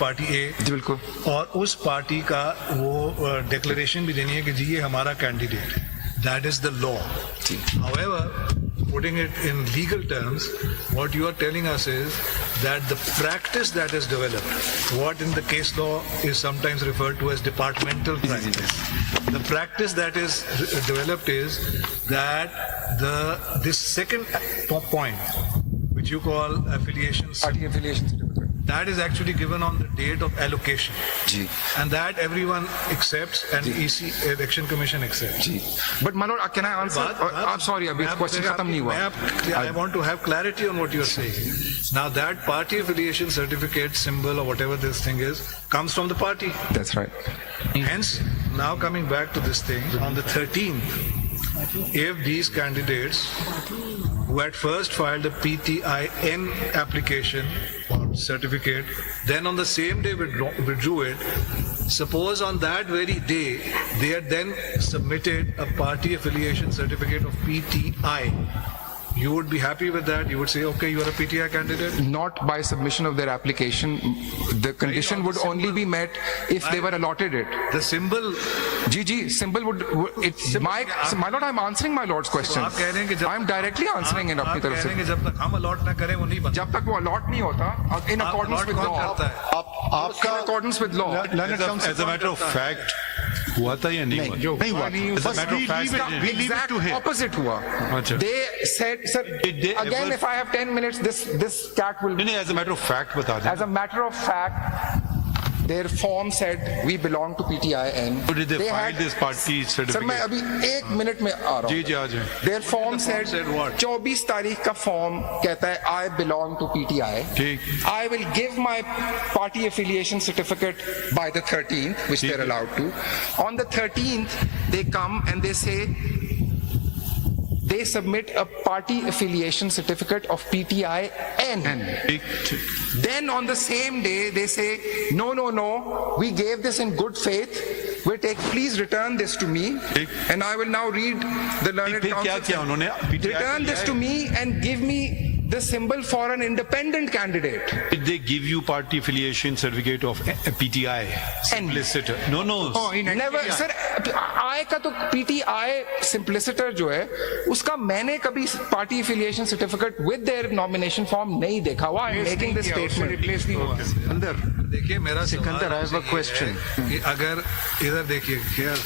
Party ए, बिल्कुल, और उस पार्टी का वो डिक्लेरेशन भी देनी है कि जी ये हमारा कैंडिडेट है. That is the law. However, putting it in legal terms, what you are telling us is that the practice that is developed, what in the case law is sometimes referred to as departmental practice, the practice that is developed is that this second point, which you call affiliations, party affiliation certificate. that is actually given on the date of allocation. Ji. And that everyone accepts and EC Election Commission accepts. Ji. But my lord, can I answer? I'm sorry, अभी question खत्म नहीं हुआ. I want to have clarity on what you are saying. Now that party affiliation certificate, symbol or whatever this thing is, comes from the party. That's right. Hence, now coming back to this thing, on the 13th, if these candidates who had first filed a PTIN application or certificate, then on the same day withdrew it, suppose on that very day they had then submitted a party affiliation certificate of PTI, you would be happy with that? You would say, okay, you are a PTI candidate? Not by submission of their application. The condition would only be met if they were allotted it. The symbol. Symbol would. My lord, I'm answering my lord's question. I'm directly answering in अपनी तरफ से. जब तक हम allot ना करें वो नहीं बनता. जब तक वो allot नहीं होता, in accordance with law. आपका in accordance with law. as a matter of fact हुआ था या नहीं हुआ? नहीं हुआ. As a matter of fact, we leave it to him. Opposite हुआ. They said, sir, again, if I have 10 minutes, this cat will. नहीं, as a matter of fact बता दें. As a matter of fact, their form said we belong to PTIN. So did they file this party certificate? Sir, मैं अभी 1 minute में आ रहा हूँ. जी आ जाए. Their form said what? 24 तारीख का form कहता है I belong to PTI. ठीक. I will give my party affiliation certificate by the 13th, which they're allowed to. On the 13th, they come and they say. They submit a party affiliation certificate of PTIN. Then on the same day, they say, no, we gave this in good faith. Please return this to me. And I will now read the learned counsel. Return this to me and give me the symbol for an independent candidate. Did they give you party affiliation certificate of PTI? Simpliciter? No. Oh, never, sir. I का तो PTI simpliciter जो है, उसका मैंने कभी party affiliation certificate with their nomination form नहीं देखा हुआ. I'm making this statement. अंदर देखिए मेरा Sikandar, I have a question. अगर इधर देखिए here,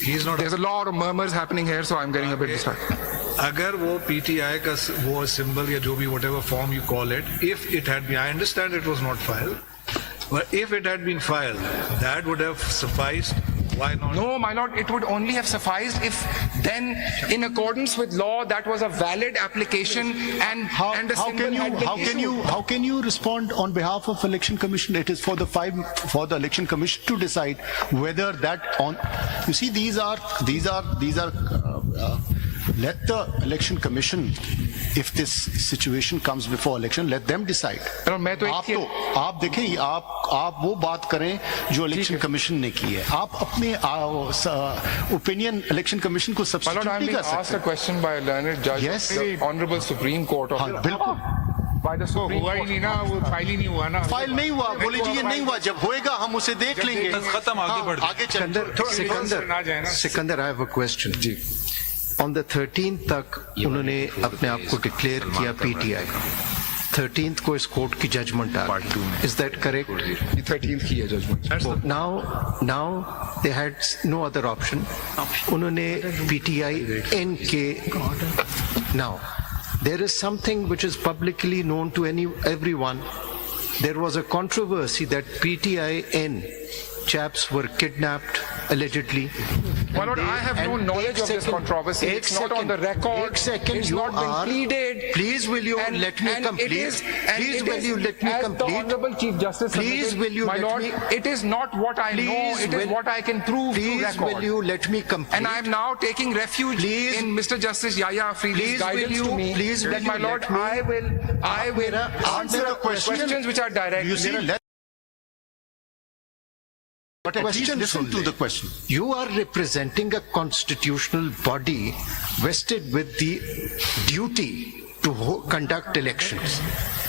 he is not. There's a lot of murmurs happening here, so I'm getting a bit distracted. अगर वो PTI का वो symbol या जो भी whatever form you call it, if it had been, I understand it was not filed, but if it had been filed, that would have sufficed. Why not? No, my lord, it would only have sufficed if then, in accordance with law, that was a valid application and How the symbol had been issued. how can you respond on behalf of Election Commission? It is for the Election Commission to decide whether that on. You see, these are. Let the Election Commission, if this situation comes before election, let them decide. मैं तो आप देखें, आप वो बात करें जो Election Commission ने की है. आप अपने opinion Election Commission को substitute नहीं कर सकते. asked a question by a learned judge, Yes. the Honorable Supreme Court of बिल्कुल. by the Supreme हुआ ही Court. नहीं ना, वो फाइल ही नहीं हुआ ना. फाइल नहीं हुआ, बोले जी ये नहीं हुआ, जब होएगा हम उसे देख लेंगे. खत्म, आगे बढ़. आगे चल. Sikandar, I have a question. Ji. On the 13th तक उन्होंने अपने आप को डिक्लेयर किया PTI. 13th को इस कोर्ट की जजमेंट आ गई. Is that correct? 13th की है judgment. Now they had no other option. उन्होंने PTIN के. Now there is something which is publicly known to everyone. There was a controversy that PTIN chaps were kidnapped allegedly. My lord, I have no knowledge of this controversy. It's not on the record. It's not been pleaded. Please will you let me complete? Please will you let me complete? The Honorable Chief Justice Please will you my let lord, me? it is not what I know. It is what I can prove through Please record. will you let me complete? And I am now taking refuge in Mr. Justice Yahya Afridi's guidance to me. Please that my lord, I will answer questions which are direct. You see, but at least listen to the question. You are representing a constitutional body vested with the duty to conduct elections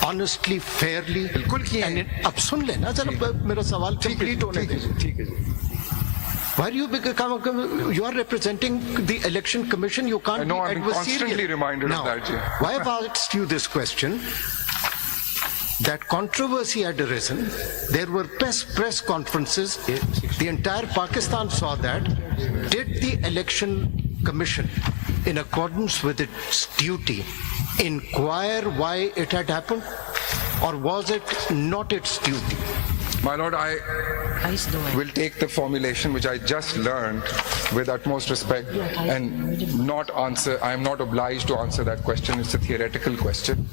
honestly, fairly. बिल्कुल किए हैं। अब सुन लेना जरा मेरा सवाल complete होने दे. ठीक है जी. Why are you are representing the election commission? You can't No, be I've been adversarial. constantly reminded of Now, that, yeah. why I've asked you this question? That controversy had arisen. There were press conferences. The entire Pakistan saw that. Did the election commission, in accordance with its duty, inquire why it had happened? Or was it not its duty? My lord, I will take the formulation which I just learned with utmost respect and not answer. I am not obliged to answer that question. It's a theoretical question.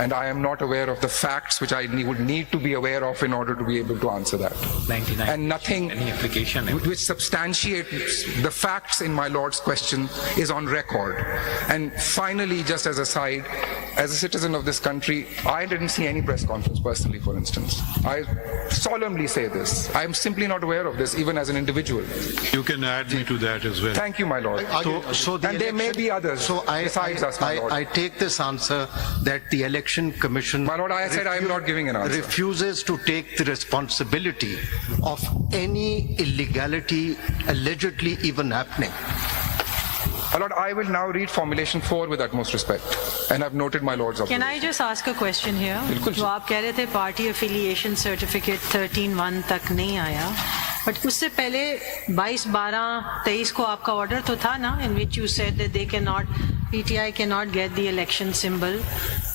And I am not aware of the facts which I would need to be aware of in order to be able to answer that. 99. And nothing Any application? which substantiates the facts in my lord's question is on record. And finally, just as a side, as a citizen of this country, I didn't see any press conference personally, for instance. I solemnly say this. I am simply not aware of this, even as an individual. You can add me to that as well. Thank you, my lord. So the And there may election- be others So besides us, my lord. I take this answer that the election commission. My lord, I said I am not giving an answer. Refuses to take the responsibility of any illegality allegedly even happening. My lord, I will now read formulation 4 with utmost respect. And I've noted my lord's Can observation. I just ask a question here? बिल्कुल जो आप कह रहे थे party affiliation certificate 13(1) तक नहीं आया, but उससे पहले 22/12/23 को आपका ऑर्डर तो था ना, in which you said that they cannot, PTI cannot get the election symbol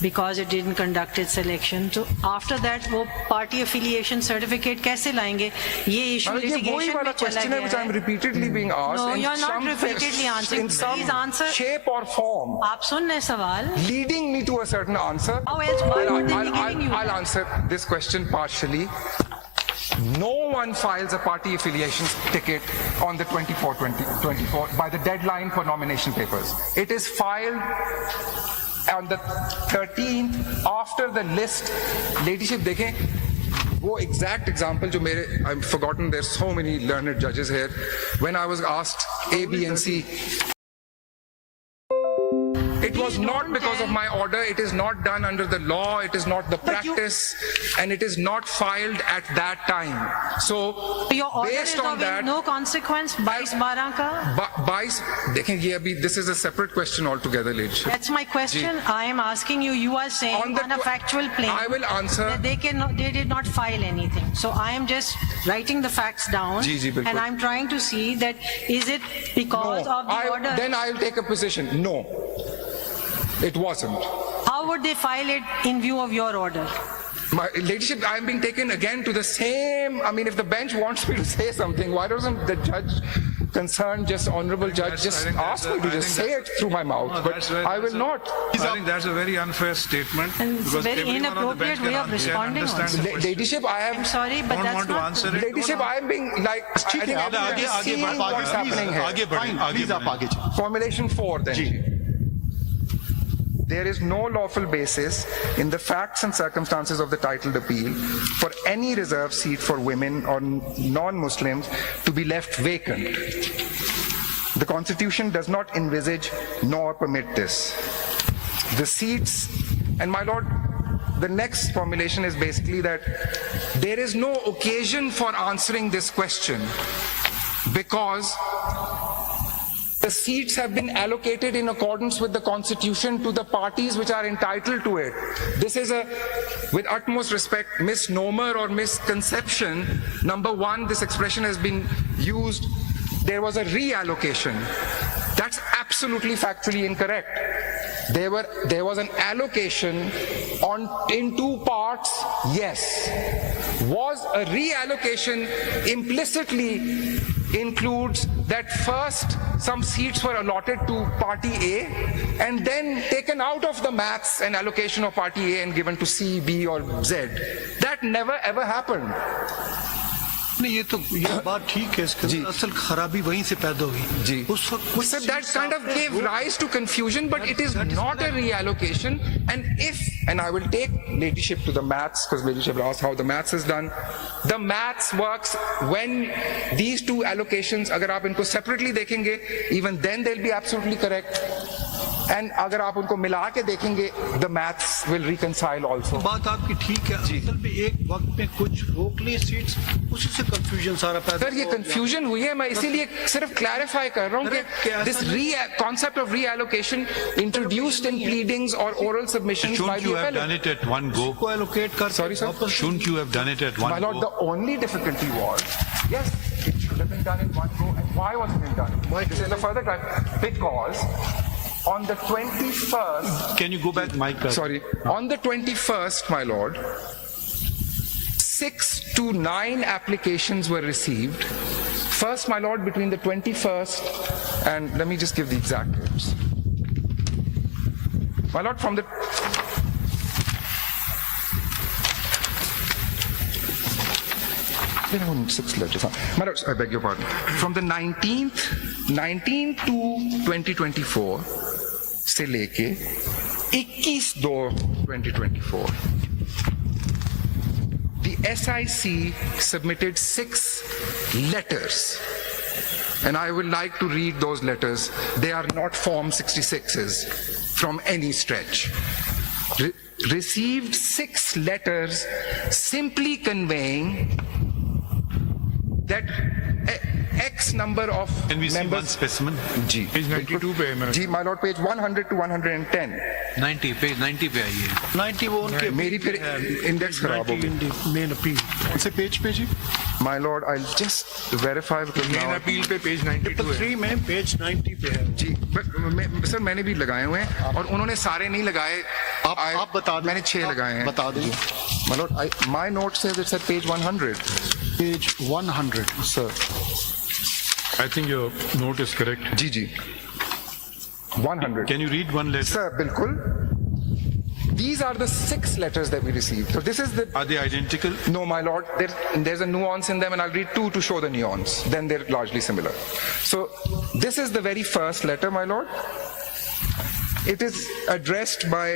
because it didn't conduct its election. So after that वो पार्टी एफिलिएशन सर्टिफिकेट कैसे लाएंगे? ये इशू ये वही लिटिगेशन वाला में चला question है which I'm गया है. repeatedly being asked No, in you're not some repeatedly answering. in some Please answer. shape or form, आप सुन रहे सवाल? leading me to a certain answer. How else? Why would they be giving you I'll that? answer this question partially. No one files a party affiliation ticket on the 24 by the deadline for nomination papers. It is filed on the 13th after the list. Ladyship, देखें वो exact example जो मेरे, I've forgotten, there's so many learned judges here. When I was asked A, B and C, it was not because of my order, it is not done under the law, it is not the practice, and it is not filed at that time. So, Your order is based on of that, no consequence, 22/12 का? देखें ये अभी, this is a separate question altogether, ladies. That's my question. I am asking you, you are saying on a factual plane. I will answer. That they did not file anything. So I am just writing the facts down. जी, जी, बिल्कुल. And I'm trying to see that is it because of the order? Then I'll take a position. No, it wasn't. How would they file it in view of your order? My ladyship, I'm being taken again to the same. I mean, if the bench wants me to say something, why doesn't the judge concerned, just honorable judge, just ask me to just say it through my mouth? But I will not. I think that's a very unfair statement. And it's a because very everyone on the bench inappropriate way can of responding understand also. the question. Ladyship, I I'm am. sorry, but Don't that's want to not. answer it. Ladyship, I am being like. I think है, everyone आगे is आगे seeing बढ़ें, what's happening here. आगे बढ़ें, आगे please आप बढ़ें. आगे चलिए. Formulation 4 then. Ji. There is no lawful basis in the facts and circumstances of the titled appeal for any reserved seat for women or non-Muslims to be left vacant. The Constitution does not envisage nor permit this. The seats, and my lord, the next formulation is basically that there is no occasion for answering this question because the seats have been allocated in accordance with the Constitution to the parties which are entitled to it. This is a, with utmost respect, misnomer or misconception. Number one, this expression has been used. There was a reallocation. That's absolutely factually incorrect. There was an allocation in two parts, yes. Was a reallocation implicitly includes that first some seats were allotted to party A and then taken out of the maths and allocation of party A and given to C, B or Z. That never ever happened. नहीं ये तो ये बात ठीक है इसके असल खराबी वहीं से पैदा हुई जी. उस वक्त कुछ So that kind of gave rise to confusion, but it is not a reallocation. And if, and I will take ladyship to the maths, because ladyship asked how the maths is done. The maths works when these two allocations, अगर आप इनको separately देखेंगे, even then they'll be absolutely correct. And अगर आप उनको मिला के देखेंगे the maths will reconcile also. बात आपकी ठीक है, असल में एक वक्त में कुछ रोक ली सीट्स, उसी से कंफ्यूजन सारा पैदा सर ये कंफ्यूजन हुई है, मैं इसीलिए सिर्फ क्लैरिफाई कर रहा हूँ कि this concept of reallocation introduced in pleadings और oral submissions by Shouldn't you the have appellant. done it at one go? को एलोकेट कर. Sorry, sir? Shouldn't you have done it at My one lord, go? the only difficulty was, yes, it should have been done in one go. And why wasn't it done? This is the further time. Because on the 21st, Can you go back, Mike? sorry, on the 21st, my lord, 6 to 9 applications were received. First, my lord, between the 21st and let me just give the exact dates. My lord, from the there are only 6 letters. My lord, I beg your pardon. From the 19th to 2024 से लेके 21/2/2024 the SIC submitted 6 letters, and I would like to read those letters. They are not Form 66s from any stretch. Received 6 letters simply conveying that X number of Can we see one members. specimen? Ji Page 92 पे है मेरा. जी, my lord, page 100 to 110. 90 page 90 पे आई है. 90 वो उनके मेरी फिर index खराब हो गई. Main appeal. कौन से पेज पे जी? My lord, I'll just verify because main now. Appeal पे पेज 92 है. 3 में पेज 90 पे है. जी, सर मैंने भी लगाए हुए हैं और उन्होंने सारे नहीं लगाए. आप बता दें. मैंने 6 आप लगाए हैं. बता दें. My lord, my note says it's at page 100. Page 100. Sir. I think your note is correct. जी जी. 100. Can you read one letter? Sir, बिल्कुल. These are the 6 letters that we received. So this is the. Are they identical? No, my lord, there's a nuance in them, and I'll read 2 to show the nuance. Then they're largely similar. So this is the very first letter, my lord. It is addressed by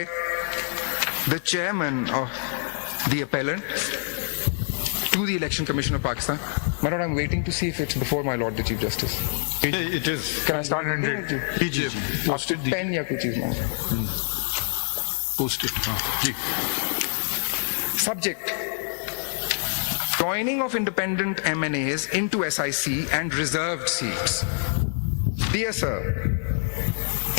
the chairman of the appellant to the Election Commission of Pakistan. My lord, I'm waiting to see if it's before my lord, the Chief Justice. It is. Can I start reading it? After pen या कुछ चीज मांगो. Post it. जी. Subject: joining of independent MNAs into SIC and reserved seats. Dear sir,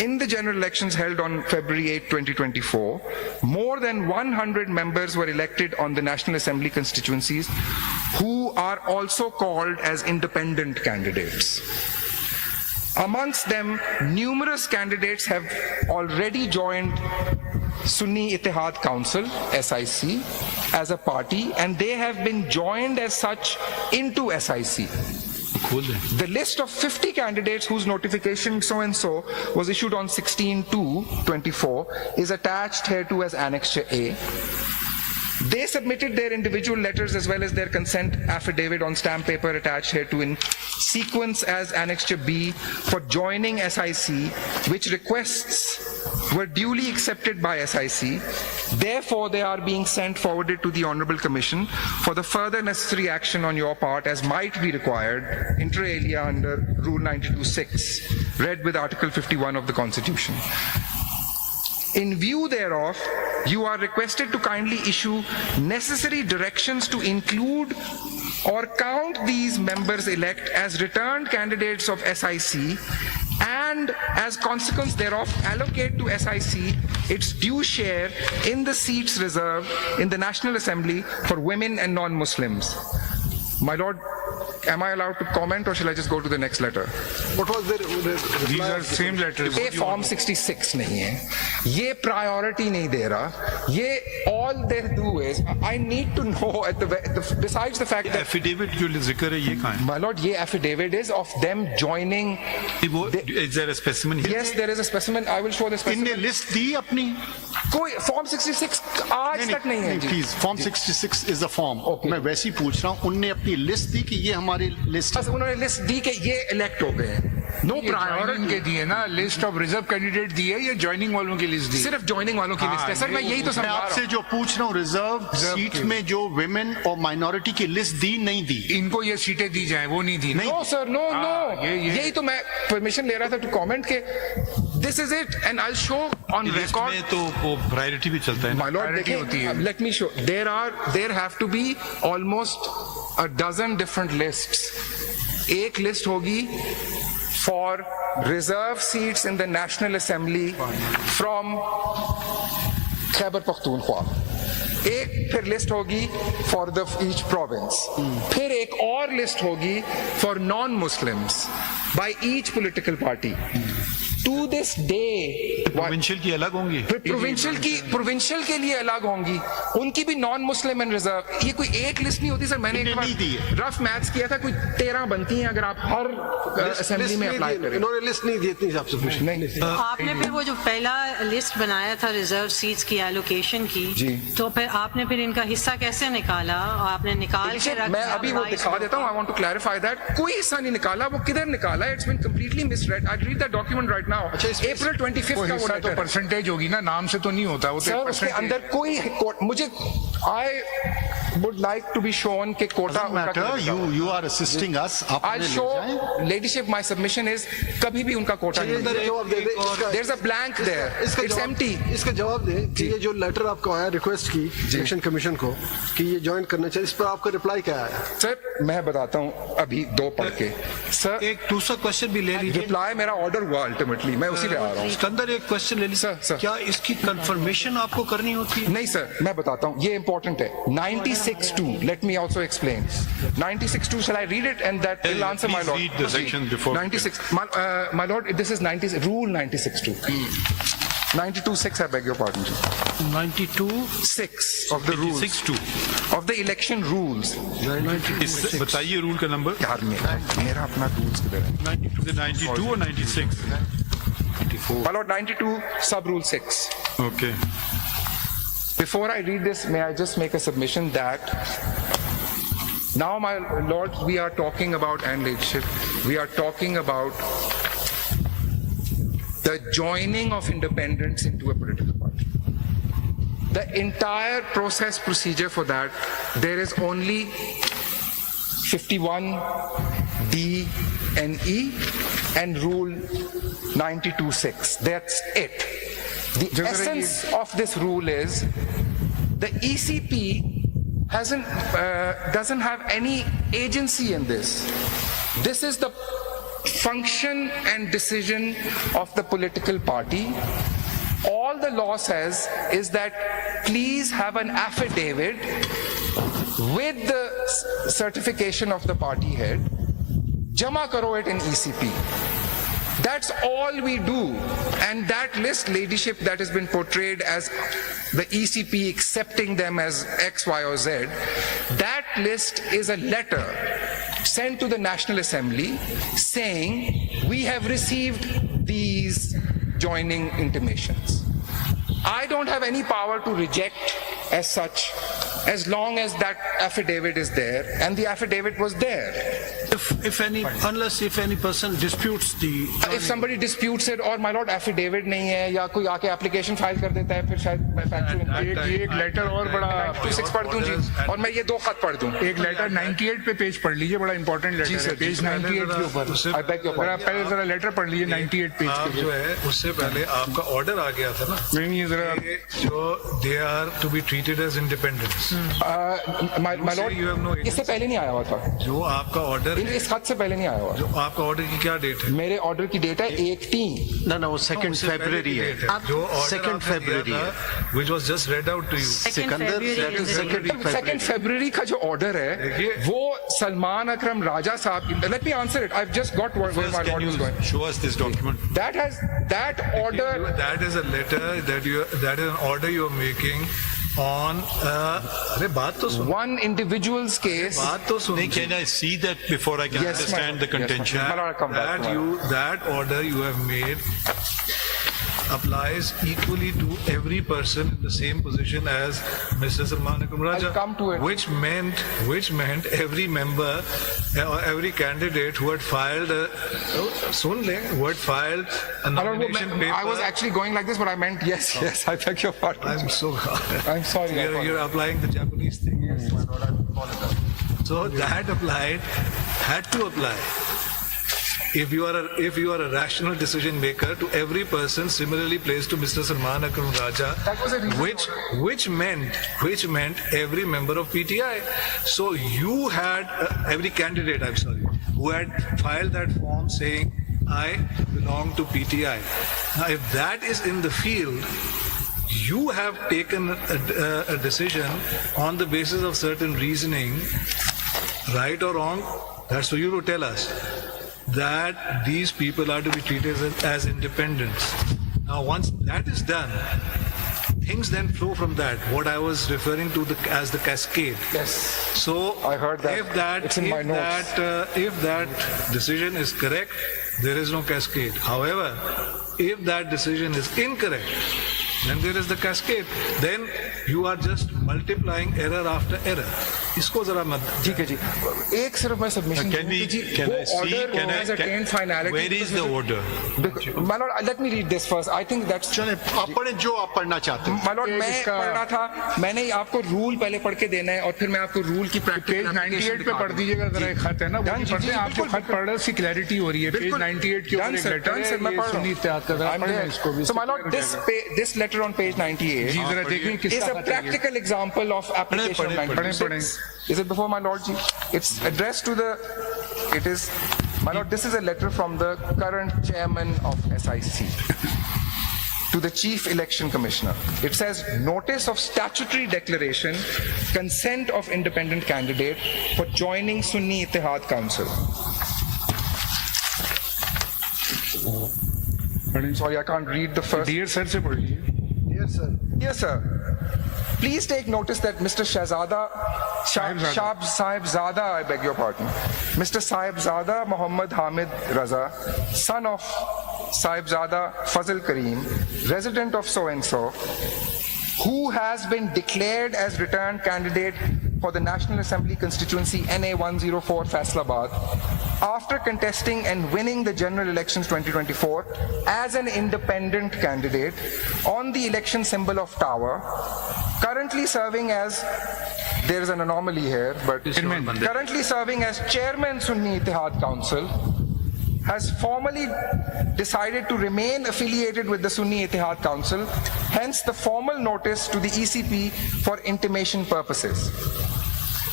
in the general elections held on February 8, 2024, more than 100 members were elected on the National Assembly constituencies who are also called as independent candidates. Amongst them, numerous candidates have already joined Sunni Ittihad Council, SIC, as a party, and they have been joined as such into SIC. The list of 50 candidates whose notification so-and-so was issued on 16/2/24 is attached hereto as Annexure A. They submitted their individual letters as well as their consent affidavit on stamp paper attached hereto in sequence as Annexure B for joining SIC, which requests were duly accepted by SIC. Therefore, they are being sent forwarded to the Honorable Commission for the further necessary action on your part as might be required, inter alia under Rule 92(6), read with Article 51 of the Constitution. In view thereof, you are requested to kindly issue necessary directions to include or count these members-elect as returned candidates of SIC, and as consequence thereof allocate to SIC its due share in the seats reserved in the National Assembly for women and non-Muslims. My lord, am I allowed to comment or shall I just go to the next letter? What was the These are same letters. ये form 66 नहीं है, ये priority नहीं दे रहा, ये all they do is I need to know at the besides the fact that Affidavit जो जिक्र है ये कहाँ है? my lord, ये affidavit is of them joining. Is there a specimen here? Yes, there is a specimen. I will show the इनने specimen. List दी अपनी? कोई फॉर्म 66 आज तक नहीं है जी. Please, form 66 is the form. मैं वैसे ही पूछ रहा हूँ, उनने अपनी लिस्ट दी कि ये हमारी लिस्ट. बस उन्होंने लिस्ट दी कि ये इलेक्ट हो गए हैं. नो प्रायोरिटी के दिए ना लिस्ट ऑफ रिजर्व कैंडिडेट दी है या ज्वाइनिंग वालों की लिस्ट दी? सिर्फ ज्वाइनिंग वालों की लिस्ट है सर, मैं यही तो मैं समझा रहा आपसे हूँ। जो पूछ रहा हूँ, रिजर्व सीट में जो विमेन और माइनॉरिटी की लिस्ट दी नहीं दी? इनको ये सीटें दी जाएं, वो नहीं दी ना? नो सर, नो नो, ये- यही तो मैं परमिशन ले रहा था टू कमेंट के this is it and I show on list record. में तो वो प्रायोरिटी भी चलता है ना। My lord, Priority होती है। let me show. There have to be almost a dozen different lists. एक लिस्ट होगी for reserve seats in the National Assembly from Khyber Pakhtunkhwa. एक फिर लिस्ट होगी for the each province. फिर एक और लिस्ट होगी for non-Muslims by each political party. To this day, provincial की अलग होंगी। प्रोविंशियल के लिए अलग होंगी, उनकी भी नॉन मुस्लिम एंड रिजर्व। ये कोई एक लिस्ट नहीं होती सर, मैंने एक नहीं दी है। रफ मैथ्स किया था, कोई 13 बनती हैं अगर आप हर असेंबली में अप्लाई करें। इन्होंने लिस्ट नहीं दी इतनी आपसे पूछ नहीं आपने फिर वो जो पहला लिस्ट बनाया था रिजर्व सीट्स की एलोकेशन की, तो फिर आपने फिर इनका हिस्सा कैसे निकाला? आपने निकाल के रख मैं दिया अभी वो vice दिखा देता हूँ। I want to clarify that कोई हिस्सा नहीं निकाला, वो किधर निकाला? It's been completely misread. I read the document right now. April 25 वो का वो हिस्सा तो लेटर। परसेंटेज होगी ना, नाम से तो नहीं होता वो तो सर उसके परसेंटेज। अंदर कोई मुझे I would like to be shown के quota matter, you are assisting us. आप I'll ले show जाएं। leadership. My submission is कभी भी उनका कोटा नहीं है। जवाब दे दे इसका। There's a blank there. इसका It's जवाब- empty. इसका जवाब दे कि ये जो लेटर आपको आया रिक्वेस्ट की इलेक्शन कमीशन को कि ये ज्वाइन करना चाहिए, इस पर आपका रिप्लाई क्या आया? सर मैं बताता हूँ अभी दो पढ़ के। सर एक दूसरा क्वेश्चन भी ले लीजिए। रिप्लाई मेरा ऑर्डर हुआ अल्टीमेटली, मैं उसी पे आ रहा हूँ। इसके अंदर एक क्वेश्चन ले लीजिए। सर। क्या इसकी कंफर्मेशन आपको करनी होती है? नहीं सर, मैं बताता हूँ, ये इंपॉर्टेंट है। 96(2), let me also explain. 96(2), shall I read it and that will answer my Please lord. read the section before. 96, my lord, this is 90 rule 96(2). 92(6), I beg your pardon. 92 6 of the rules 96(2). of the election rules. बताइए rule का number. यार मेरा अपना rules किधर है? 92 और 96? My lord, 92 sub rule 6. Okay. Before I read this, may I just make a submission that now, my lord, we are talking about and leadership. We are talking about the joining of independents into a political party. The entire process procedure for that, there is only 51D and E and rule 92(6). That's it. The essence of this rule is the ECP doesn't have any agency in this. This is the function and decision of the political party. All the law says is that please have an affidavit with the certification of the party head. Jama karo it in ECP. That's all we do. And that list, leadership, that has been portrayed as the ECP accepting them as X, Y, or Z, that list is a letter sent to the National Assembly saying, we have received these joining intimations. I don't have any power to reject as such, as long as that affidavit is there, and the affidavit was there. If any person disputes the If somebody disputes it, or my lord affidavit नहीं है या कोई आके application file कर देता है, फिर शायद मैं factual एक लेटर और बड़ा 96 पढ़ दूं जी, और मैं ये 2 खत पढ़ दूं। एक लेटर 98 पे पेज पढ़ लीजिए, बड़ा इंपॉर्टेंट लेटर है, पेज 98 के ऊपर। I beg your जरा pardon. पहले जरा लेटर पढ़ लीजिए 98 पेज आप के जो है उससे पहले आपका ऑर्डर आ गया था ना नहीं जरा कि जो they are to be treated as independence. My lord, you have no agency. इससे पहले नहीं आया हुआ था, जो आपका ऑर्डर है, इस खत से पहले नहीं आया हुआ। जो आपका ऑर्डर की क्या डेट है? मेरे ऑर्डर की डेट है 1/3। No, 2nd उससे पहले February की है। date है। जो ऑर्डर 2nd February है। which was just read out to you. Sikandar, that is 2nd February. 2nd February का जो ऑर्डर है देखिए। वो सलमान अकरम राजा साहब, let me answer it, I've just got where my Can lord you was going. show us this document? That order, That is a letter that is an order you are making on अरे बात तो सुन, one individual's case. बात तो सुन। Can I see that before I can Yes, my understand the lord. Yes, my contention? lord. My lord, I'll come back to that. That order you have made applies equally to every person in the same position as Mr. Salman Akram Raja. I'll come to it. Which meant every member or every candidate who had filed a nomination paper. I was actually going like this, but I meant yes, I beg your pardon. I'm so I'm sorry. I apologize. You're applying the Japanese thing. Yes, my lord, I apologize. So that had to apply. If you are a rational decision maker to every person similarly placed to Mr. Salman Akram Raja, That was a reason which meant every member of PTI. So you had every candidate, who had filed that form saying, I belong to PTI. Now, if that is in the field, you have taken a decision on the basis of certain reasoning, right or wrong, that's for you to tell us, that these people are to be treated as independents. Now, once that is done, things then flow from that, what I was referring to as the cascade. Yes. So, I heard that. It's in my notes. If that decision is correct, there is no cascade. However, if that decision is incorrect, then there is the cascade. Then you are just multiplying error after error. इसको जरा मत ठीक है जी एक सिर्फ मैं submission Can I see? Where is the order? My lord, let me read this first. I think that's चले आप पढ़े जो आप पढ़ना चाहते हैं. My lord, मैं पढ़ रहा था, मैंने आपको रूल पहले पढ़ के देना है और फिर मैं आपको रूल की पेज 98 पे पढ़ दीजिएगा जरा एक खत है ना वो भी पढ़ते हैं आपके खत पढ़ रहे उसकी क्लैरिटी हो रही है पेज 98 के ऊपर एक लेटर है मैं पढ़ सुनीत त्याग का जरा पढ़ना इसको भी So my lord, this letter on page 98 जी जरा देखें is किसका a खत है ये. practical example of application of 1926. Is it before my lord ji? It's addressed to my lord, this is a letter from the current chairman of SIC to the chief election commissioner. It says, notice of statutory declaration, consent of independent candidate for joining Sunni Ittihad Council. Sorry, I can't read the first. Dear sir से पढ़ लीजिए. Yes, sir. Yes, sir. Please take notice that Mr. Sahibzada, I beg your pardon, Mr. Sahibzada Muhammad Hamid Raza, son of Sahibzada Fazil Kareem, resident of so-and-so, who has been declared as returned candidate for the National Assembly constituency NA 104 Faisalabad after contesting and winning the general elections 2024 as an independent candidate on the election symbol of tower, currently serving as, there is an anomaly here, but currently serving as chairman Sunni Ittihad Council, has formally decided to remain affiliated with the Sunni Ittihad Council, hence the formal notice to the ECP for intimation purposes.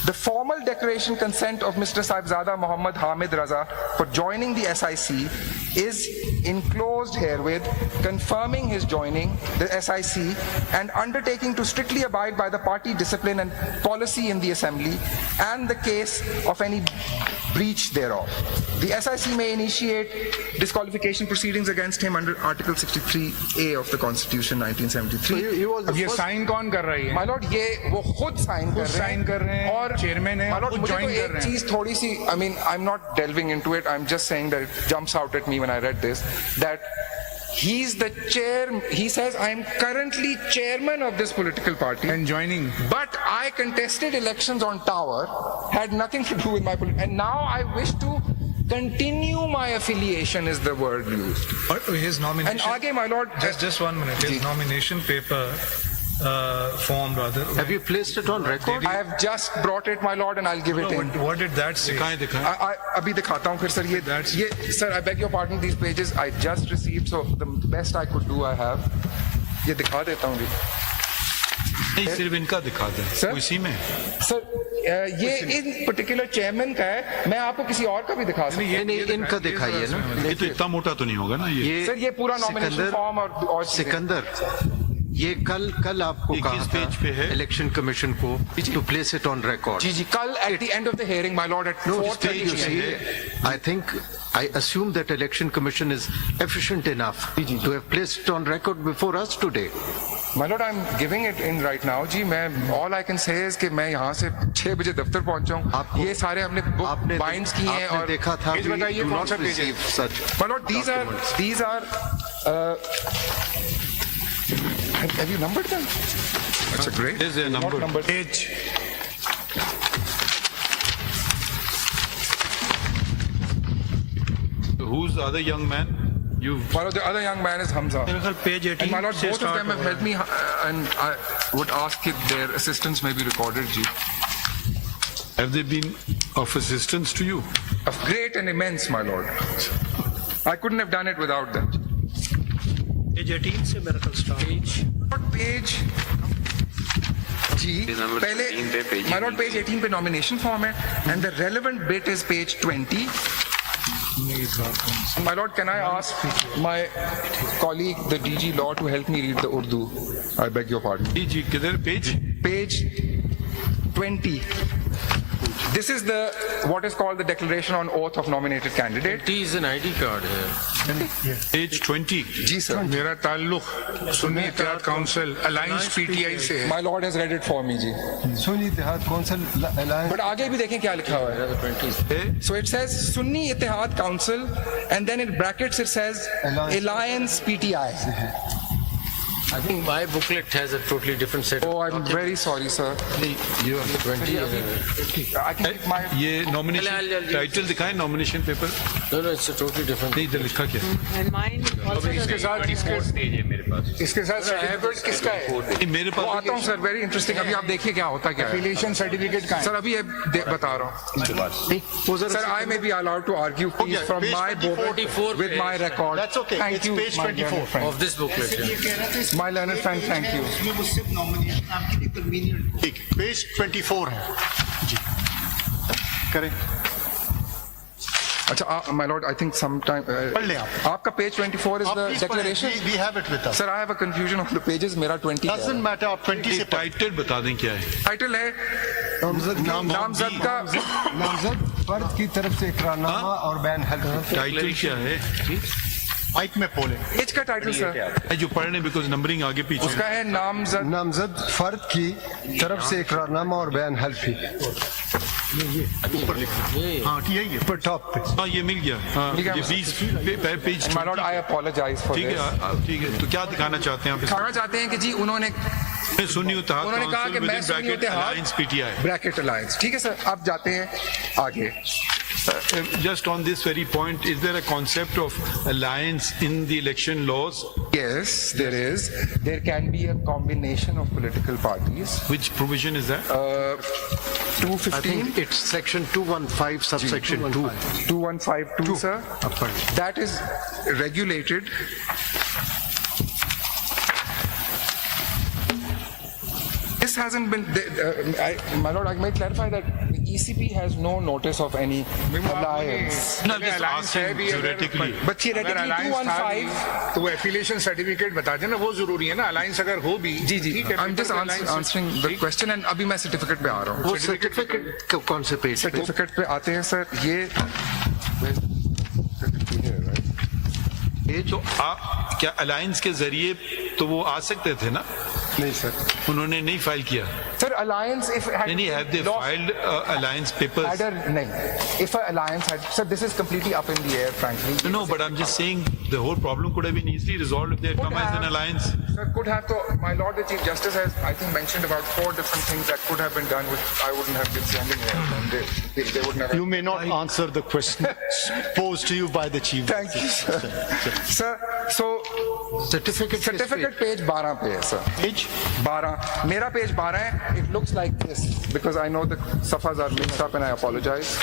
The formal declaration consent of Mr. Sahibzada Muhammad Hamid Raza for joining the SIC is enclosed herewith, confirming his joining the SIC and undertaking to strictly abide by the party discipline and policy in the Assembly and the case of any breach thereof. The SIC may initiate disqualification proceedings against him under Article 63A of the Constitution 1973. He was the अब ये first. Sign कौन कर रहा है ये? My lord, ये वो खुद साइन कर रहे हैं और चेयरमैन है My lord, खुद मुझे तो ज्वाइन कर एक रहे हैं. चीज थोड़ी सी, I mean, I'm not delving into it. I'm just saying that it jumps out at me when I read this, that he's the chair. He says, I'm currently chairman of this political party. And joining. But I contested elections on Tower, had nothing to do with my political, and now I wish to continue my affiliation is the word used. But his nomination. And again, my lord, Just 1 minute. His nomination paper form rather. Have you placed it on record? I have just brought it, my lord, and I'll give it in. What did that say? I अभी दिखाता हूँ फिर sir ये sir, I beg your pardon, these pages I just received, so the best I could do I have. ये दिखा देता हूँ जी. नहीं सिर्फ इनका दिखा दें Sir? उसी में. सर ये इन पर्टिकुलर चेयरमैन का है, मैं आपको किसी और का भी दिखा सकता हूँ. नहीं इनका दिखाइए ना. ये तो इतना मोटा तो नहीं होगा ना ये. सर ये पूरा नॉमिनेशन फॉर्म और सिकंदर, ये कल आपको कहा किस पेज पे है? था इलेक्शन कमीशन को to place it on record. जी कल at the end of the hearing, my lord, at 4:30 You see, I assume that election commission is efficient enough to have placed it on record before us today. My lord, I'm giving it in right now. जी मैं all I can say is कि मैं यहाँ से 6 बजे दफ्तर पहुँचा हूँ. ये सारे हमने बुक बाइंड्स किए हैं और देखा था पेज बताइए do कौन not सा पेज है. receive such My lord, these are Have you numbered them? That's a great. There's a number. Page. Who's the other young man? One of the other young man is Hamza. Page 18 And my lord, से both of start them have हो रहा helped me, and I would ask if their assistance may be recorded, Ji. Have they been of assistance to you? Of great and immense, my lord. I couldn't have done it without them. है। Page 18 से मेरा कल start। What page? Ji, पहले, my lord, page 18 पे nomination form है, and the relevant bit is page 20. My lord, can I ask my colleague, the DG Law, to help me read the Urdu? I beg your pardon. जी किधर page? Page 20. This is what is called the declaration on oath of nominated candidate. T is an ID card here. Page 20. Ji sir. मेरा ताल्लुक Sunni Ittehad council alliance PTI से है। My lord has read it for me, ji. Sunni Ittehad council alliance But आगे भी देखें क्या लिखा हुआ है. So it says Sunni Ittihad Council, and then in brackets it says Alliance PTI. I think my booklet has a totally different set. Oh, I'm very sorry, sir. You have the 20. I can give my. ये nomination title दिखाएं nomination paper. No, it's a totally different. नहीं इधर लिखा क्या है? And mine also इसके साथ certificate किसका है? नहीं, मेरे वो पास आता हूँ सर. Very interesting. अभी आप देखिए क्या होता क्या है. एफिलिएशन सर्टिफिकेट का है। सर अभी ये बता रहा हूँ. Sir, I may be allowed to argue please from page my book 44 with my record. That's okay. Thank It's you, page my 24 learned friend. of this booklet. Yeah. My learned friend, thank you. ठीक page 24 है जी करें अच्छा, my lord, I think sometime. पढ़ लें आप आपका page 24 is आप the please declaration. पढ़ें, we have it with us Sir, I have a confusion of the pages. मेरा 20 है. doesn't matter आप 20 से पढ़ टाइटल बता दें क्या है? टाइटल है नामजद का. नामजद फर्द की तरफ से इकरारनामा और बयान हल्फ टाइटल क्या है? माइक में बोले पेज का टाइटल सर. जो पढ़ने बिकॉज नंबरिंग आगे पीछे उसका है नामजद. नामजद फर्द की तरफ से इकरारनामा और बयान हल्फी ऊपर लिखो हाँ यही है ऊपर टॉप पे हाँ ये मिल गया हाँ मिल गया ये मुझे. 20 page My lord, I apologize for ठीक this. है ठीक है तो क्या दिखाना चाहते हैं आप कहना चाहते हैं कि जी उन्होंने इसमें सुन्नी इत्तेहाद उन्होंने कहा कि मैं Sunni Ittehad alliance PTI bracket alliance. ठीक है सर, आप जाते हैं आगे. just on this very point is there a concept of alliance in the election laws Yes, there is. There can be a combination of political parties. which provision is that 215. I think it's section 215, subsection 2. 2152, sir. That is regulated. This hasn't been. My lord, I may clarify that the ECP has no notice of any alliance. no I'm just asking theoretically But theoretically, अगर alliance था भी, 215. तो वो affiliation certificate बता देना वो जरूरी है ना. अलायंस अगर हो भी जी जी. ठीक है, I'm just people alliance- answering the question, and अभी मैं सर्टिफिकेट पे आ रहा हूँ. वो सर्टिफिकेट कौन से पेज पे? सर्टिफिकेट पे आते हैं सर. ये ये तो आप क्या अलायंस के जरिए तो वो आ सकते थे ना नहीं सर उन्होंने नहीं फाइल किया Sir, alliance if it had नहीं have they lost- filed alliance papers had a nahi. If an alliance had, sir, this is completely up in the air, frankly. no but I'm just saying the whole problem could have been easily resolved if they had Could come as an have. alliance Sir, could have to. My Lord, the Chief Justice has, I think, mentioned about 4 different things that could have been done, which I wouldn't have been standing here. And they would never. you may not answer the question posed to you by the chief Thank you, sir. Sir, so certificate page 12 पे है, sir. page 12. मेरा page 12 है. It looks like this because I know the safas are mixed up and I apologize.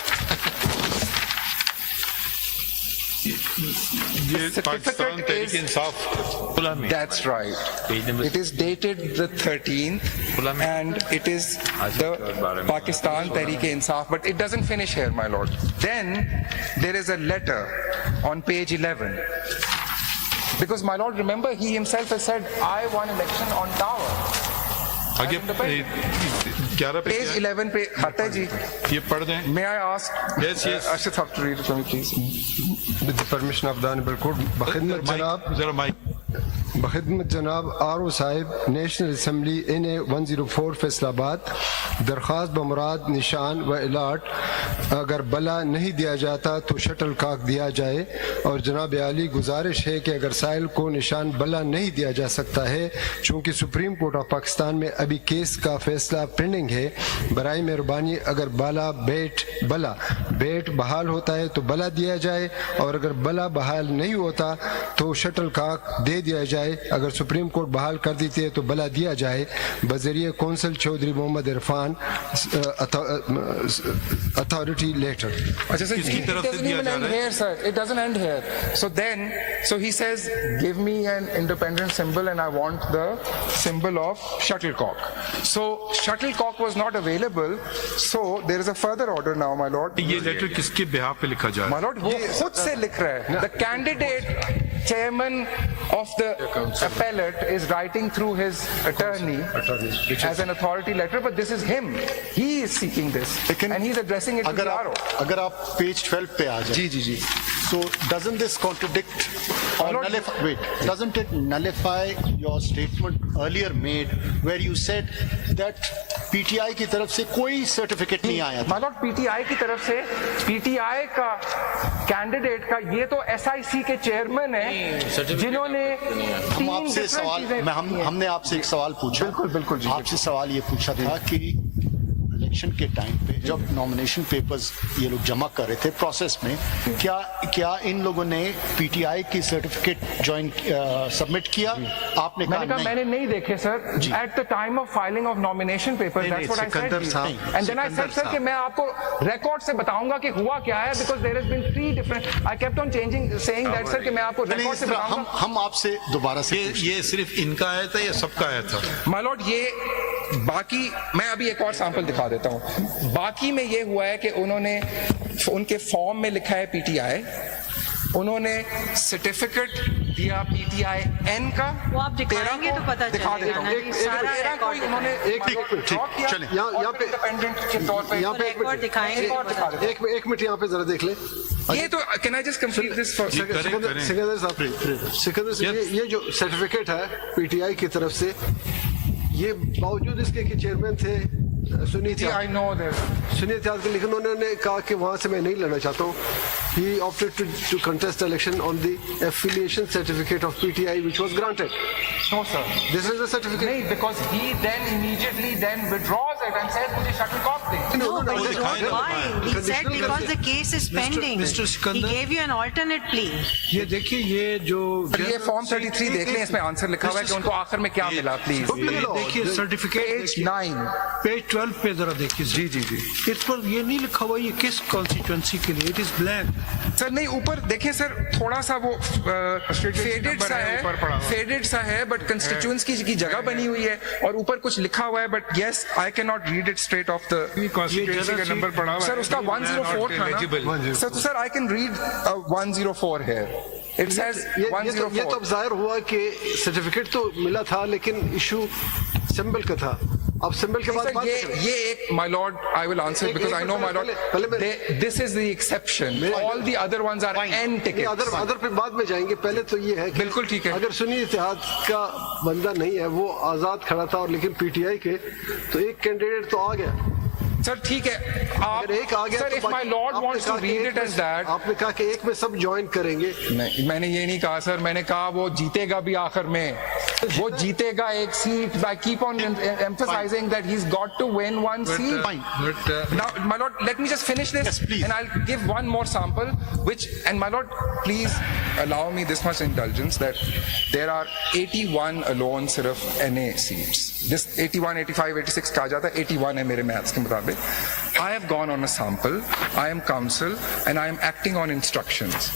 ये Pakistan certificate Tehreek is- Insaf That's right. It is dated the 13th and it is the Pakistan Tehreek-e-Insaf, but it doesn't finish here, my lord. Then there is a letter on page 11. Because my lord, remember, he himself has said, I won election on Tower. आगे 11 पे Page 11 पे आता है जी. ये पढ़ दें May I ask? Yes, yes. Ashit, have to read it for me, please. With the permission of the Honorable Court, बखिदमत जनाब जरा माइक बखिदमत जनाब आर ओ साहिब नेशनल असम्बली NA 104 फैसलाबाद दरख्वास्त बमुराद निशान व इलाट अगर बला नहीं दिया जाता तो शटल कॉक दिया जाए, और जनाब आली गुजारिश है कि अगर साइल को निशान बला नहीं दिया जा सकता है, चूंकि सुप्रीम कोर्ट ऑफ पाकिस्तान में अभी केस का फैसला पेंडिंग है, बराए मेहरबानी अगर बैट बहाल होता है तो बला दिया जाए, और अगर बला बहाल नहीं होता तो शटल कॉक दे दिया जाए। अगर सुप्रीम कोर्ट बहाल कर देती है तो बला दिया जाए। बजरिए counsel Chaudhry Mohammad Irfan, authority letter. अच्छा सर, किसकी तरफ से दिया जा रहा है? Sir, it doesn't end here. So he says, give me an independent symbol and I want the symbol of shuttlecock. So shuttlecock was not available. So there is a further order now, my lord. ये letter किसके behalf पे लिखा जा रहा My lord, वो खुद से लिख रहा है. The candidate chairman of the appellate is writing through his attorney as an authority letter, but this is him. He is seeking this and he's addressing it to the RO. अगर आप page 12 पे आ जाए, जी. so doesn't this contradict or doesn't it nullify your statement earlier made where you said that PTI की तरफ से कोई certificate नहीं आया था? My lord, PTI की तरफ से PTI का कैंडिडेट का ये तो SIC के चेयरमैन है जिन्होंने हम आपसे सवाल हमने आपसे एक सवाल पूछा। बिल्कुल जी। आपसे सवाल ये पूछा था कि इलेक्शन के टाइम पे जब नॉमिनेशन पेपर्स ये लोग जमा कर रहे थे प्रोसेस में, क्या इन लोगों ने पीटीआई की सर्टिफिकेट सबमिट किया? आपने कहा मैंने नहीं देखे sir. At the time of filing of nomination paper, that's what I said, and then I said sir कि मैं आपको रिकॉर्ड से बताऊंगा कि हुआ क्या है, because there has been 3 different, I kept on changing saying that sir कि मैं आपको रिकॉर्ड से बताऊंगा। हम आपसे दोबारा से ये सिर्फ इनका आया था या सबका आया था? माय लॉर्ड, ये बाकी मैं अभी एक और सैंपल दिखा देता हूं। बाकी में ये हुआ है कि उन्होंने उनके फॉर्म में लिखा है पीटीआई, उन्होंने सर्टिफिकेट दिया पीटीआई एन का, वो आप दिखाएंगे तो पता दिखा चलेगा देता ना, हूं। सारा तेरा कोई उन्होंने यहाँ पे इंडिपेंडेंट के तौर पे यहाँ पे रिकॉर्ड दिखाएंगे। एक मिनट यहाँ पे जरा देख ले। ये तो can I just complete this for Sikandar साहब, ये जो सर्टिफिकेट है पीटीआई की तरफ से, ये बावजूद इसके कि चेयरमैन थे Sunit I know that Sunit Yadav, लेकिन उन्होंने कहा कि वहां से मैं नहीं लड़ना चाहता हूँ। He opted to contest election on the affiliation certificate of PTI, which was granted. No, sir. This is the certificate. नहीं, because he then immediately then withdraws it and says मुझे shuttlecock they. No, but that's not why. He said because the case is pending. Mr. Sikandar, He gave you an alternate plea. ये देखिए ये जो ये form 33 देख लें, इसमें answer लिखा हुआ है कि उनको आखिर में क्या मिला, प्लीज। देखिए सर्टिफिकेट पेज 9 पेज 12 पे जरा देखिए। जी। इस पर ये नहीं लिखा हुआ ये किस कॉन्स्टिट्यूएंसी के लिए, इट इज ब्लैक। सर नहीं, ऊपर देखिए सर, थोड़ा सा वो फेडेड सा है, बट कंस्टिट्यूएंसी की जगह बनी हुई है और ऊपर कुछ लिखा हुआ है, but yes I can not read it straight of the constituency का नंबर पड़ा हुआ है सर, उसका 104 था ना सर, तो sir I can read 104 here, it says 104। ये तो अब जाहिर हुआ कि सर्टिफिकेट तो मिला था लेकिन इशू सिंबल का था। अब सिंबल के बाद ये एक, my lord, I will answer because I know my lord, this is the exception, all the other ones are an tickets. Other पे बाद में जाएंगे, पहले तो ये है कि बिल्कुल ठीक है, अगर सुन्नी इत्तेहाद का बंदा नहीं है, वो आजाद खड़ा था और लेकिन पीटीआई के, तो एक कैंडिडेट तो आ गया सर, ठीक है। आप एक आ गया sir, if my lord wants to read it as that, आपने कहा कि एक में सब ज्वाइन करेंगे। नहीं, मैंने ये नहीं कहा सर, मैंने कहा वो जीतेगा भी आखिर में, वो जीतेगा एक seat. I keep on emphasizing that he's got to win one seat. Now, my lord, let me just finish this, and I'll give one more sample, which, and my lord, please allow me this much indulgence that there are 81 alone सिर्फ NA seats. This 81, 85, 86 कहा जाता है, 81 है मेरे maths के मुताबिक। I have gone on a sample, I am counsel, and I am acting on instructions.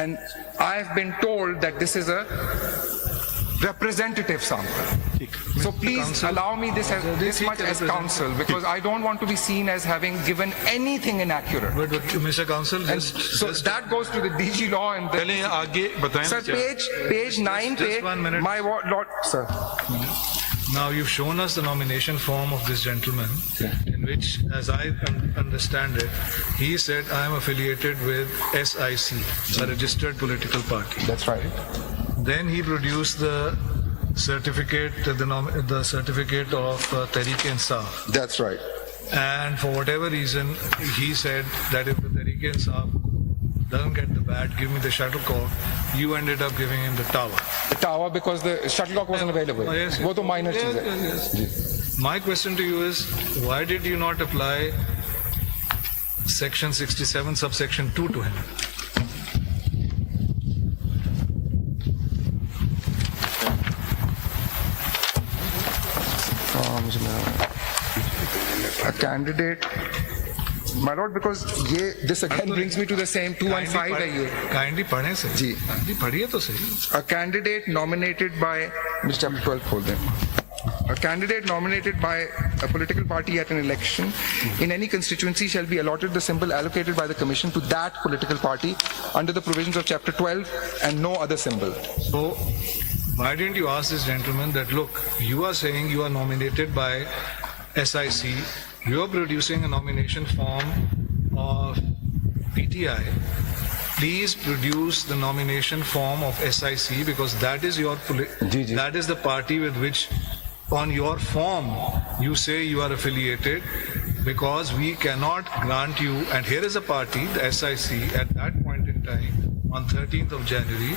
And I have been told that this is a representative sample. So please allow me this much as counsel, because I don't want to be seen as having given anything inaccurate. But Mr. Counsel, So that goes to the DG law and the... पहले आगे बताएं। Sir, page 9 Just 1 minute. my lord, sir. Now you've shown us the nomination form of this gentleman, in which, as I understand it, he said, I am affiliated with SIC, a registered political party. That's right. Then he produced the certificate, the certificate of Tehreek-e-Insaf. That's right. and for whatever reason, he said that if the Tehreek-e-Insaf doesn't get the bat, give me the shuttlecock, you ended up giving him the tower. The tower because the shuttlecock wasn't available. Oh, yes, वो तो minor yes, चीज है. yes, yes. My question to you is, why did you not apply section 67 subsection 2 to him? A candidate, my lord, because this again brings me to the same 215 है ये. Kindly पढ़े से. जी. Kindly पढ़िए तो सही. A candidate nominated by Mr. Chapter 12 खोल दें. A candidate nominated by a political party at an election in any constituency shall be allotted the symbol allocated by the commission to that political party under the provisions of Chapter 12 and no other symbol. So, why didn't you ask this gentleman that, look, you are saying you are nominated by SIC, you are producing a nomination form of PTI, please produce the nomination form of SIC because that is your, that is the party with which on your form you say you are affiliated, because we cannot grant you, and here is a party, the SIC, at that point in time, on 13th of January,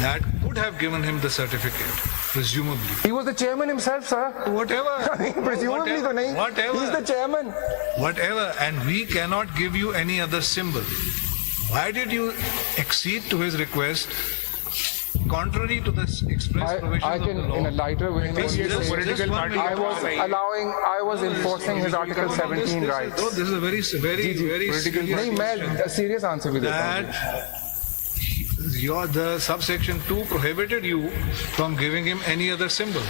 that could have given him the certificate, presumably. He was the chairman himself, sir. Whatever. Presumably तो नहीं. Whatever. He's the chairman. Whatever, and we cannot give you any other symbol. Why did you accede to his request, contrary to the express provisions I of can, the law? in a lighter way, Just political one party. minute. I was enforcing his Article 17 rights. No, this is a very serious नहीं, मैं a serious answer भी देता हूँ. that the subsection 2 prohibited you from giving him any other symbol.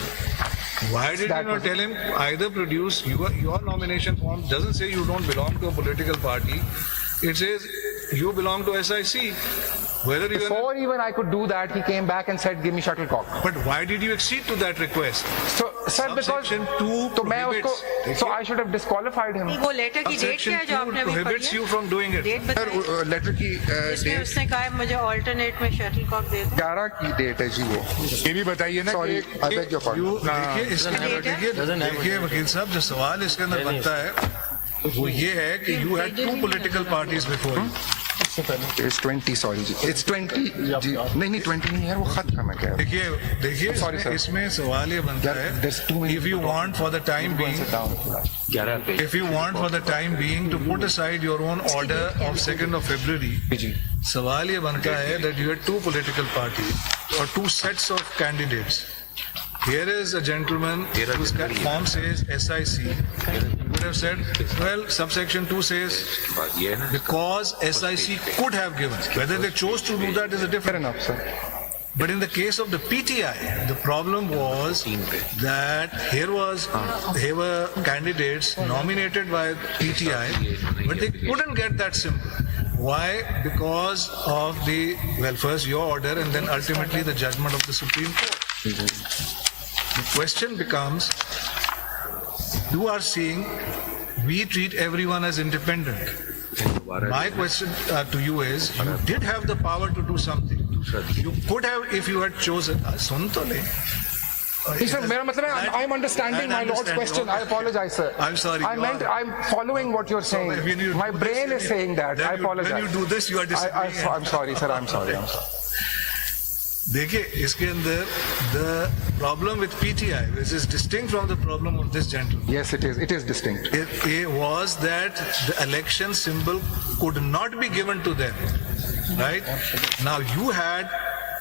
Why did you not tell him either produce your nomination form doesn't say you don't belong to a political party, it says you belong to SIC. Whether you Before even I could do that, he came back and said, give me shuttlecock. but why did you accede to that request? So, sir, because Subsection 2 तो मैं उसको, prohibits. so I should have disqualified him. वो letter की date Subsection क्या है जो 2 आपने अभी पढ़ी prohibits है? you from doing it. Date बताइए. लेटर की इसमें डेट उसने कहा है मुझे ऑल्टरनेट में शटलकॉक दे दो. 11 की डेट है जी वो. ये भी बताइए ना Sorry, कि I beg your pardon. देखिए इसके अंदर देखिए वकील साहब जो सवाल इसके अंदर बनता है वो ये है कि you had two political parties before you. It's 20, sorry ji. It's 20 जी. नहीं 20 नहीं है, वो खत का मैं कह रहा हूँ. देखिए Sorry, sir. इसमें सवाल ये बनता There's too है many if you want for the time being to put aside your own order of 2nd of February, सवाल ये बनता है that you had two political parties or two sets of candidates. Here is a gentleman whose form says SIC. You would have said, well, subsection 2 says because SIC could have given. Whether they chose to do that is a Fair different. enough, sir. But in the case of the PTI, the problem was that here were candidates nominated by PTI, but they couldn't get that symbol. Why? Because of first your order and then ultimately the judgment of the Supreme Court. The question becomes, you are saying we treat everyone as independent. My question to you is, you did have the power to do something. You could have, if you had chosen. सुन तो ले. Sir, मेरा मतलब है, I'm understanding my lord's question. I apologize, sir. I'm sorry. I'm following what you're saying. My brain is saying that. I apologize. When you do this, you are disagreeing. I'm sorry, sir. I'm sorry. देखिए इसके अंदर the problem with PTI, which is distinct from the problem of this gentleman, Yes, it is. It is distinct. it was that the election symbol could not be given to them, right? Now you had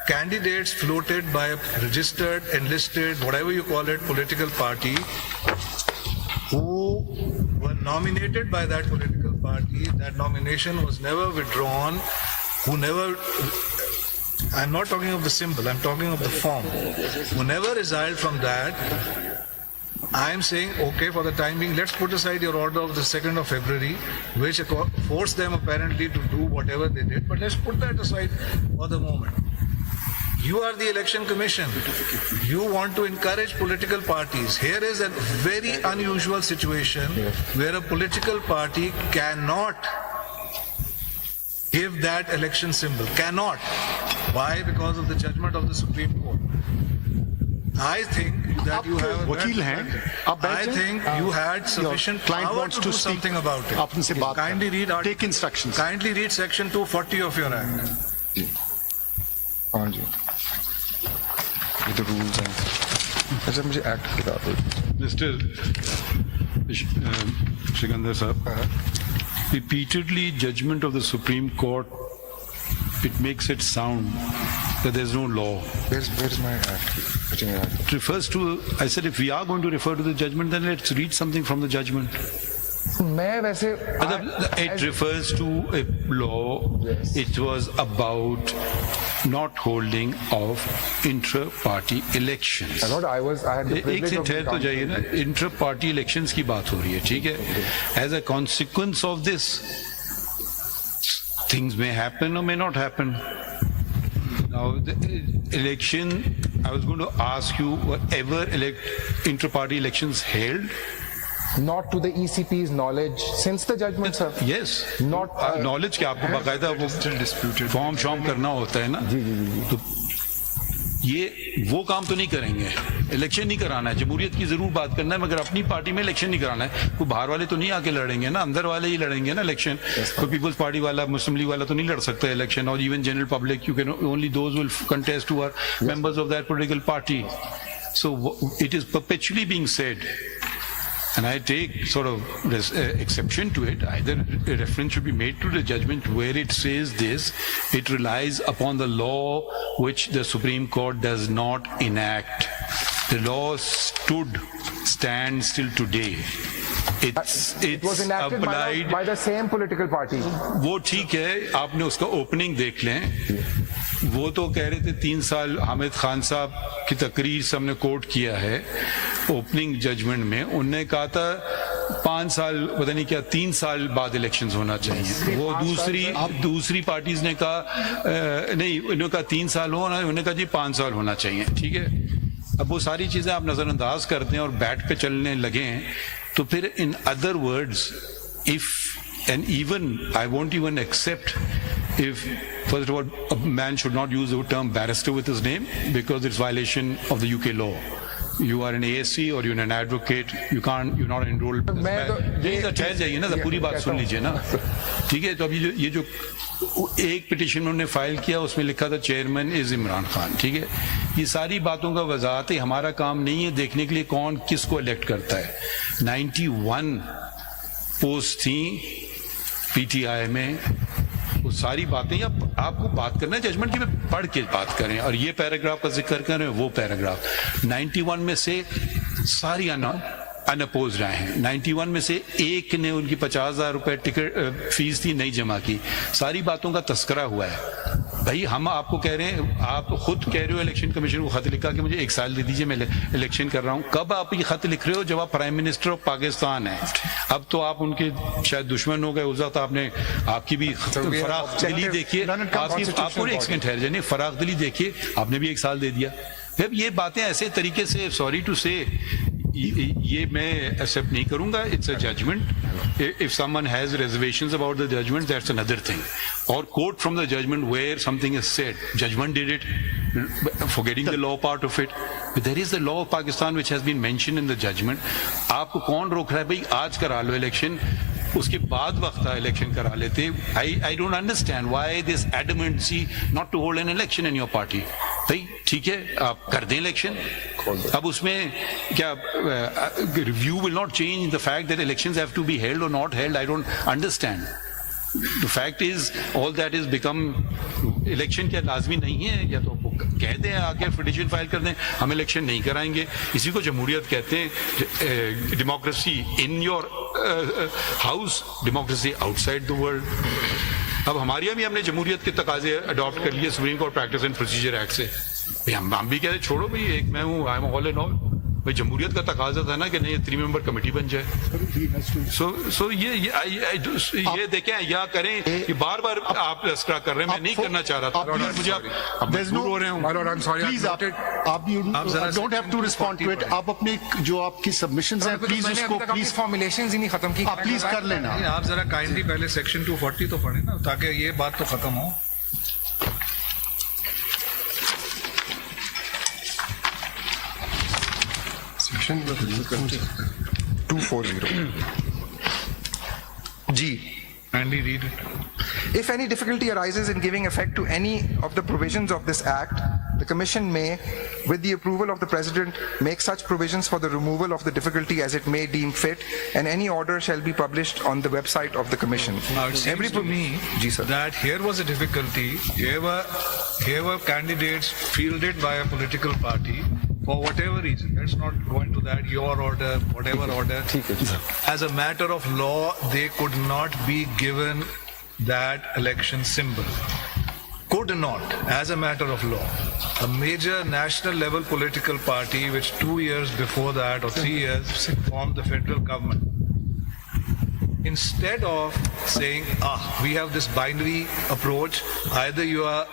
candidates floated by a registered, enlisted, whatever you call it, political party, who were nominated by that political party. That nomination was never withdrawn, I'm not talking of the symbol, I'm talking of the form. Who never resigned from that. I'm saying, okay, for the time being, let's put aside your order of the 2nd of February, which forced them apparently to do whatever they did, but let's put that aside for the moment. You are the election commission. You want to encourage political parties. Here is a very unusual situation where a political party cannot give that election symbol. Cannot. Why? Because of the judgment of the Supreme Court. I think that आप you have. वकील हैं, आप बैठ I जाएं। think you had sufficient client power wants to to do speak. something about it. आप उनसे बात Kindly करें। read. Take instructions. Kindly read section 240 of your act. हाँ जी, ये तो रूल्स हैं। अच्छा, मुझे एक्ट बता दो। Mr. Sikandar Sahab, repeatedly judgment of the Supreme Court, it makes it sound that there's no law. Where's my act? It refers to, I said, if we are going to refer to the judgment, then let's read something from the judgment. मैं वैसे It refers to a law. It was about not holding of intra-party elections. I had the एक privilege से of ठहर तो जाइए ना, inter party elections की बात हो रही है, ठीक है? As a consequence of this, things may happen or may not happen. Now, the election, I was going to ask you, were ever inter-party elections held? not to the ECP's knowledge since the judgment, sir. Yes. Not knowledge के आपको बाकायदा वो form शॉर्म करना होता है ना, तो ये वो काम तो नहीं करेंगे। इलेक्शन नहीं कराना है, जमहूरियत की जरूर बात करना है, मगर अपनी पार्टी में इलेक्शन नहीं कराना है। कोई बाहर वाले तो नहीं आके लड़ेंगे ना, अंदर वाले ही लड़ेंगे ना इलेक्शन। कोई पीपल्स पार्टी वाला, मुस्लिम लीग वाला तो नहीं लड़ सकता इलेक्शन, और even general public, you can only those will contest who are members of that political party. So it is perpetually being said, and I take sort of exception to it. Either a reference should be made to the judgment where it says this, it relies upon the law which the Supreme Court does not enact. The law stands till today. it was It's enacted applied. by the same political party. वो ठीक है, आपने उसका opening देख लें। वो तो कह रहे थे 3 साल, हामिद खान साहब की तकरीर से हमने कोट किया है ओपनिंग जजमेंट में, उनने कहा था 5 साल, पता नहीं क्या 3 साल बाद इलेक्शंस होना चाहिए। वो दूसरी पार्टीज ने कहा नहीं, उन्होंने कहा 3 साल होना, उन्होंने कहा जी 5 साल होना चाहिए, ठीक है। अब वो सारी चीजें आप नजरअंदाज करते हैं और बैट पे चलने लगे, तो फिर in other words, if and even I won't even accept if, first of all, a man should not use the term barrister with his name because it's violation of the UK law. You are an ASC or you're an advocate, you're not enrolled. नहीं, ठहर जाइए ना, पूरी बात सुन लीजिए ना, ठीक है। तो अभी ये जो एक पिटिशन उन्होंने फाइल किया, उसमें लिखा था चेयरमैन इज इमरान खान, ठीक है। ये सारी बातों का वजाहत है, हमारा काम नहीं है देखने के लिए कौन किसको इलेक्ट करता है। 91 पोस्ट थी PTI में, वो सारी बातें, या आपको बात करना है जजमेंट की, में पढ़ के बात करें, और ये पैराग्राफ का जिक्र करें, वो पैराग्राफ 91 में से सारी अनअपोज्ड आए हैं। 91 में से एक ने उनकी 50,000 रुपए टिकट फीस थी नहीं जमा की। सारी बातों का तस्करा हुआ है। भाई हम आपको कह रहे हैं, आप खुद कह रहे हो इलेक्शन कमीशन को खत लिखा कि मुझे 1 साल दे दीजिए, मैं इलेक्शन कर रहा हूं। कब आप ये खत लिख रहे हो? जब आप प्राइम मिनिस्टर ऑफ पाकिस्तान हैं। अब तो आप उनके शायद दुश्मन हो गए, उस वक्त आपने आपकी भी फराख दिली देखिए, आपको एक सेकंड ठहर जाइए, फराख दिली देखिए, आपने भी 1 साल दे दिया। फिर ये बातें ऐसे तरीके से, सॉरी टू से, ये मैं एक्सेप्ट नहीं करूंगा। It's a judgement. If someone has reservations about the judgement, that's another thing. और quote from the judgement where something is said, judgement did it, forgetting the law part of it. But there is the law of Pakistan which has been mentioned in the judgment. आपको कौन रोक रहा है भाई, आज करा लो election, उसके बाद वक्त इलेक्शन करा लेते। I don't understand why this adamancy not to hold an election in your party. भाई ठीक है, आप कर दें इलेक्शन। अब उसमें क्या review will not change the fact that elections have to be held or not held? I don't understand. The fact is, all that is become, election क्या लाजमी नहीं है? या तो कह दें आके पिटीशन फाइल कर दें, हम इलेक्शन नहीं कराएंगे। इसी को जमहूरियत कहते हैं, democracy in your house, democracy outside the world. अब हमारे यहाँ भी हमने जमहूरियत के तकाजे अडॉप्ट कर लिए supreme court practice and procedure act से। भाई हम भी कहते छोड़ो भाई, एक मैं हूँ, I am all and all. भाई जमहूरियत का तकाजा था ना कि नहीं 3 मेंबर कमेटी बन जाए। सो ये देखें या करें, ये बार बार आप तस्करा कर रहे हैं, मैं नहीं करना चाह रहा था, मुझे आप मजबूर हो रहे हूँ। प्लीज आप don't have to respond to it. आप अपने जो आपकी सबमिशंस हैं, प्लीज उसको प्लीज फॉर्मुलेशंस ही नहीं खत्म की, आप प्लीज कर लेना। आप जरा काइंडली पहले सेक्शन 240 तो पढ़े ना, ताकि ये बात तो खत्म हो। section 240. G. Andy, read it. If any difficulty arises in giving effect to any of the provisions of this Act, the Commission may, with the approval of the President, make such provisions for the removal of the difficulty as it may deem fit, and any order shall be published on the website of the Commission. Now, it seems to me Ji, sir. that here was a difficulty. Here were candidates fielded by a political party for whatever reason. Let's not go into that, your order, whatever order. As a matter of law, they could not be given that election symbol. Could not, as a matter of law. A major national level political party, which 2 years before that or 3 years formed the federal government, instead of saying, we have this binary approach, either you are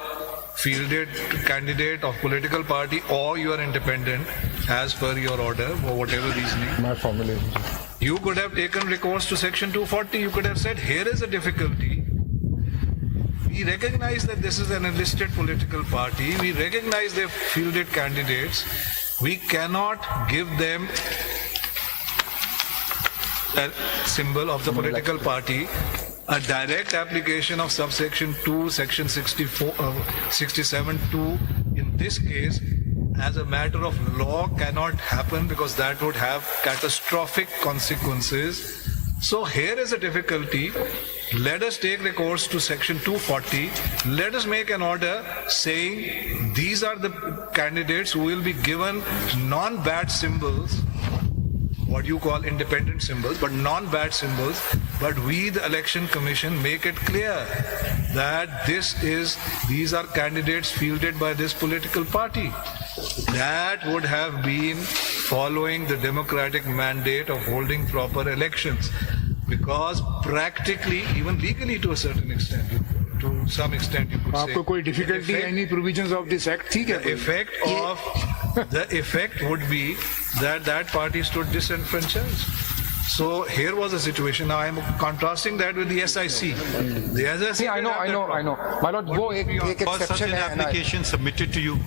fielded candidate of political party or you are independent as per your order or whatever reasoning. My formulation. You could have taken recourse to section 240. You could have said, here is a difficulty. We recognize that this is an enlisted political party. We recognize they've fielded candidates. We cannot give them a symbol of the political party. A direct application of subsection 2, section 67(2) in this case, as a matter of law, cannot happen because that would have catastrophic consequences. So here is a difficulty. Let us take recourse to section 240. Let us make an order saying these are the candidates who will be given non-bad symbols, what you call independent symbols, but non-bad symbols. But we, the Election Commission, make it clear that these are candidates fielded by this political party. That would have been following the democratic mandate of holding proper elections. Because practically, even legally to a certain extent, to some extent you could say. आपको कोई difficulty any provisions of this act ठीक है? The effect would be that that party stood disenfranchised. So here was a situation. Now I am contrasting that with the SIC. The SIC. See, I know. My lord, वो एक Was such exception an है. and I- application submitted to you?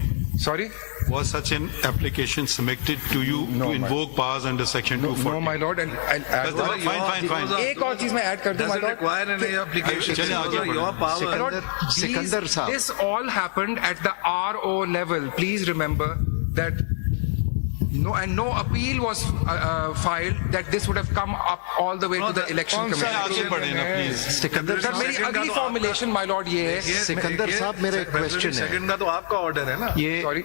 Sorry? Was such an application submitted to you to invoke powers under section 240? No, my lord. And Fine. एक और चीज मैं add कर दूं, my Doesn't lord. require any application. चलिए आगे बढ़ें। Your power. My lord, Sikandar Saab. this all happened at the RO level. Please remember that no appeal was filed that this would have come up all the way to the election commission. आगे बढ़े ना please. Sikandar Sir, मेरी अगली formulation, my lord, ये है. सिकंदर साहब, मेरा एक question है। सेकंड का तो आपका ऑर्डर है ना। ये Sorry.